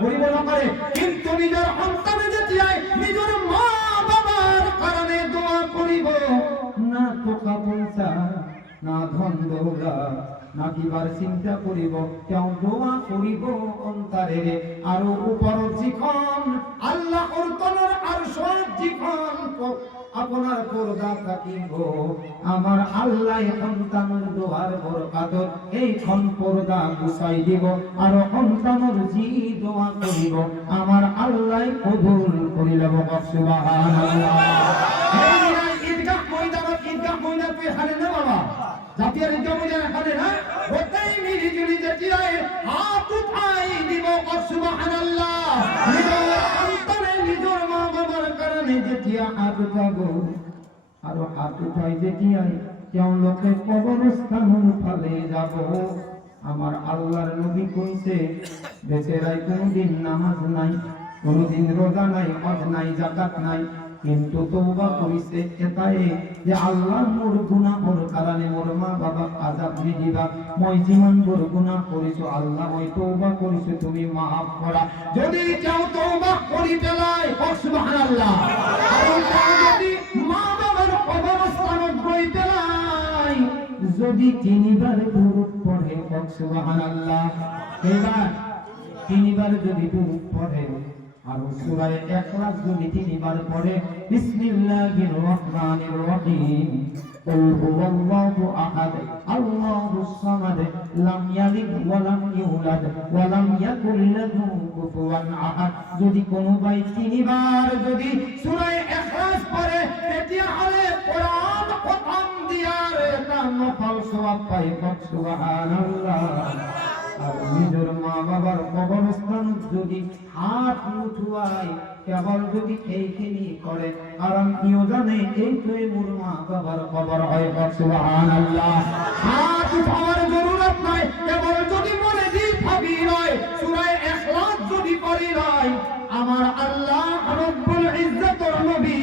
করিব নকরে। কিন্তু নিজের সন্তানে যেতিয়াই নিজের মা বাবার কারণে দোয়া করিব, না টাকা পয়সা না ধন দৌলত না কিবার চিন্তা করিব, কেউ দোয়া করিব অন্তরে। আৰু ওপৰত যিখন আল্লাহৰ তলৰ আরশত যিখন আপনার পর্দা থাকিব, আমার আল্লাহ সন্তানের দোয়ার বরকতত এইখন পর্দা গুছাই দিব, আর সন্তানের যি দোয়া করিব আমার আল্লাহ কবুল করি লব। সুবহানাল্লাহ। ঈদগাহ ময়দানত ঈদগাহ ময়দান তুই হারে না বাবা, জাতীয় ঈদগাহ ময়দান হারে না, গোটাই মিলি জুলি যেতিয়াই হাত উঠাই দিব। সুবহানাল্লাহ। নিজের সন্তানে নিজের মা বাবার কারণে যেতিয়া হাত উঠাব, আর হাত উঠাই যেতিয়াই কেউ লোকে কবরস্থান ফালে যাব। আমার আল্লাহর নবী কইছে বেচারাই কোনদিন নামাজ নাই, কোনদিন রোজা নাই, হজ নাই, যাকাত নাই, কিন্তু তওবা করিছে এটাই যে আল্লাহ মোর গুনাহ মোর কারণে মোর মা বাবা আযাব দিবা, মই জীবন মোর গুনাহ করিছো আল্লাহ মই তওবা করিছো তুমি maaf করা। যদি কেউ তওবা করি ফেলায় সুবহানাল্লাহ, আর যদি মা বাবার কবরস্থানত গই ফেলায়, যদি তিনবার দুরূদ পড়ে সুবহানাল্লাহ, এবার তিনবার যদি দুরূদ পড়ে আর সূরা ইখলাস যদি তিনবার পড়ে বিসমিল্লাহির রহমানির রহিম কুল হুয়াল্লাহু আহাদ আল্লাহুস সামাদ লাম ইয়ালিদ ওয়া লাম ইউলাদ ওয়া লাম ইয়াকুল লাহু কুফুয়ান আহাদ, যদি কোনো ভাই তিনবার যদি সূরা ইখলাস পড়ে তাহলে কোরআন খতম দিয়ার এটা নফল সওয়াব পায় সুবহানাল্লাহ। আর নিজের মা বাবার কবরস্থান যদি হাত উঠুয়ায় কেবল যদি এইখানি করে কারণ কেউ জানে এইটাই মোর মা বাবার কবর হয় সুবহানাল্লাহ। হাত উঠাবার জরুরত নাই, কেবল যদি মনে দিল ভাবি রয় সূরা ইখলাস যদি পড়ি রয়, আমার আল্লাহ রব্বুল ইজ্জতের নবী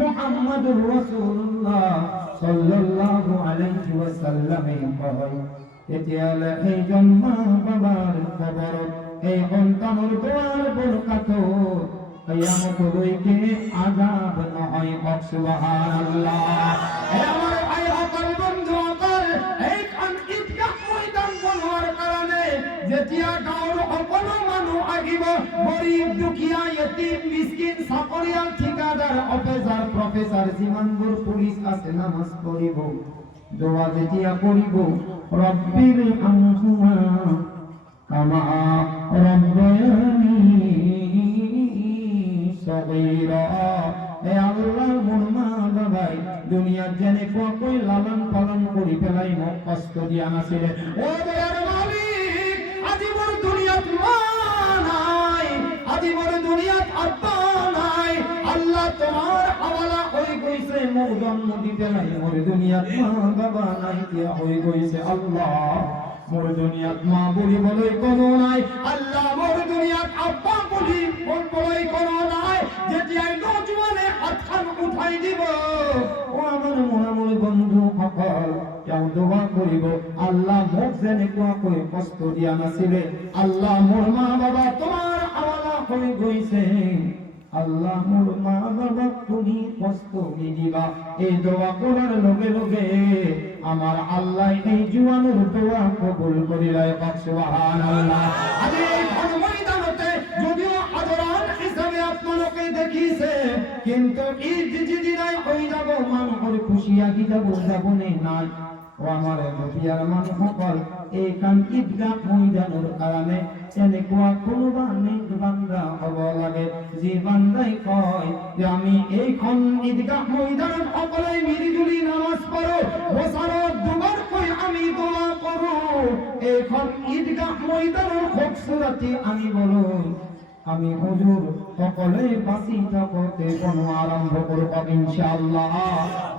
মুহাম্মদুর রাসূলুল্লাহ সাল্লাল্লাহু আলাইহি ওয়াসাল্লাম কয় এতিয়ালে এই জন্ম বাবার কবর এই সন্তানের দোয়ার বরকত কিয়ামত রইকে আযাব নহয় সুবহানাল্লাহ। আমার ভাই সকল বন্ধু সকল এইখান ঈদগাহ ময়দান বনোয়ার কারণে যেতিয়া গাঁৱৰ সকলো মানুহ আহিব, গৰীব দুখীয়া ইয়তিম মিসকিন চাকৰিয়াল ঠিকাদার অফিসার প্রফেসর যিমানবোৰ পুলিশ আছে নামাজ পঢ়িব, দোয়া যেতিয়া পড়িব রব্বির আনহুমা কামা রব্বায়ানি সগীরা, হে আল্লাহ মোর মা বাবাই দুনিয়ার জেনে কই লালন পালন করি ফেলাই মোক কষ্ট দিয়া নাছিলে, ও দয়ার মালিক আজি মোর দুনিয়াত মা নাই, আজি মোর দুনিয়াত আব্বা নাই, আল্লাহ তোমার হাওয়ালা হয়ে গইছে মোর জন্ম দিতে নাই, মোর দুনিয়াত মা বাবা নাই দিয়া হয়ে গইছে আল্লাহ, মোর দুনিয়াত মা বলি বলে কোনো নাই, আল্লাহ মোর দুনিয়াত আব্বা বলি বলে কোনো নাই, যেতিয়াই নজওয়ানে হাতখান উঠাই দিব ও আমার মনামূল বন্ধু সকল কেউ দোয়া করিব আল্লাহ মোক যেনেকুৱা কৈ কষ্ট দিয়া নাছিলে, আল্লাহ মোর মা বাবা তোমার হাওয়ালা হয়ে গইছে, আল্লাহ মোর মা বাবা তুমি কষ্ট নিদিবা। এই দোয়া করার লগে লগে আমার আল্লাহ এই জুয়ানের দোয়া কবুল করিলায় সুবহানাল্লাহ। আজ এই ময়দানতে যদিও আদরান হিসাবে আপনাকে দেখিছে, কিন্তু ঈদ যেদিনাই হয়ে যাব মানুষের খুশি আগি যাব যাবনে নাই। ও আমার নবিয়ার মানুষ সকল এইখান ঈদগাহ ময়দানের কারণে এনেকুৱা কোনোবা নেক বান্দা হব লাগে যে বান্দাই কয় যে আমি এইখন ঈদগাহ ময়দানত সকলোৱে মিলিজুলি নামাজ পঢ়ো, বছৰত দুবাৰ কৈ আমি দোয়া কৰো, এইখন ঈদগাহ ময়দানৰ খুবসুরতি আমি বলো আমি হুজুর সকলে বাঁচি থাকতে কোনো আরম্ভ করব ইনশাআল্লাহ।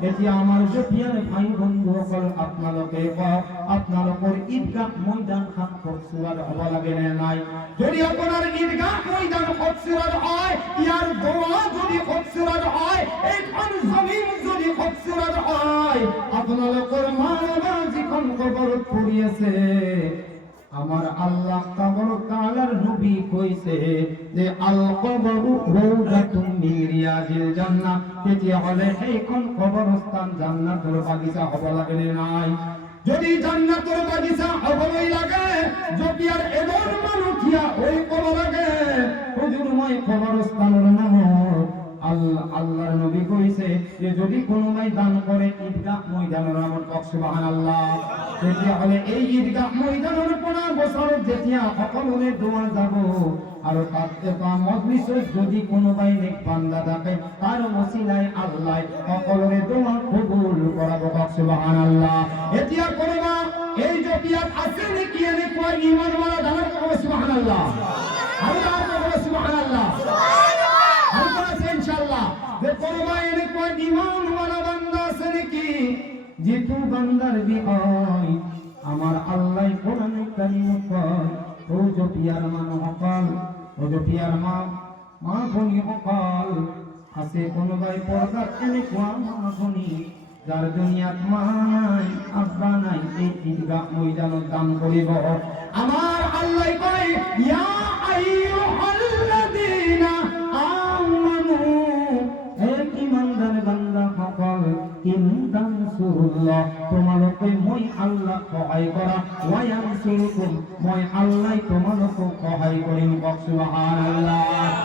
এটি আমার জপিয়ার ভাই বন্ধু সকল আপনালোকে আপনালোকৰ ঈদগাহ ময়দান খান খুবসুরত হব লাগে নাই, যদি আপনার ঈদগাহ ময়দান খুবসুরত হয়, ইয়ার দোয়া যদি খুবসুরত হয়, এইখন জমিন যদি খুবসুরত হয়, আপনালোকৰ মা বাবা যিখন কবৰত পৰি আছে আমার আল্লাহ তাআলার নবী কইছে যে আল কবরু রাউদাতুম মিন রিয়াজিল জান্নাহ, তেতিয়া হলে এইখন কবরস্থান জান্নাতের বাগিচা হব লাগে নাই। যদি জান্নাতের বাগিচা হবই লাগে, যদি আর এমন মানুষ ইয়া ওই কব লাগে হুজুরময় কবরস্থানের নাম আল্লাহর নবী কইছে যে যদি কোনো ভাই দান করে ঈদগাহ ময়দানের নাম সুবহানাল্লাহ, তেতিয়া হলে এই ঈদগাহ ময়দানের কোনা বছর যেতিয়া সকলোরে দোয়া যাব আর তাতে মজলিসে যদি কোনো ভাই নেক বান্দা থাকে তার ওসিলায় আল্লাহ সকলোরে দোয়া কবুল করাবো সুবহানাল্লাহ। এতিয়া কোনবা এই জপিয়াত আছে নাকি এনেকুৱা ঈমানওয়ালা দান করব সুবহানাল্লাহ, আল্লাহ করব সুবহানাল্লাহ, ইনশাআল্লাহ। যে কোনবা এনেকুৱা ঈমানওয়ালা বান্দা আছে নাকি যেহেতু বান্দার বিয় আমার আল্লাহ কোরআনে কারিম কয় ও জপিয়ার মানুষসকল ও জপিয়ার মা ভনী সকল আছে কোনোবাই পর্দাত এনেকুৱা মা ভনী যার দুনিয়াত মা নাই আব্বা নাই এই ঈদগাহ ময়দানত দান করিব আমার আল্লাহ কয় ইয়া আইয়ুহাল্লাযীনা আমানু হে ঈমানদার বান্দা সকল ইন তানসুরুল্লাহ তোমালোকে মই আল্লাহ সহায় করা ওয়া ইয়ানসুরুকুম মই আল্লাহ তোমালোকক সহায় কৰিম সুবহানাল্লাহ।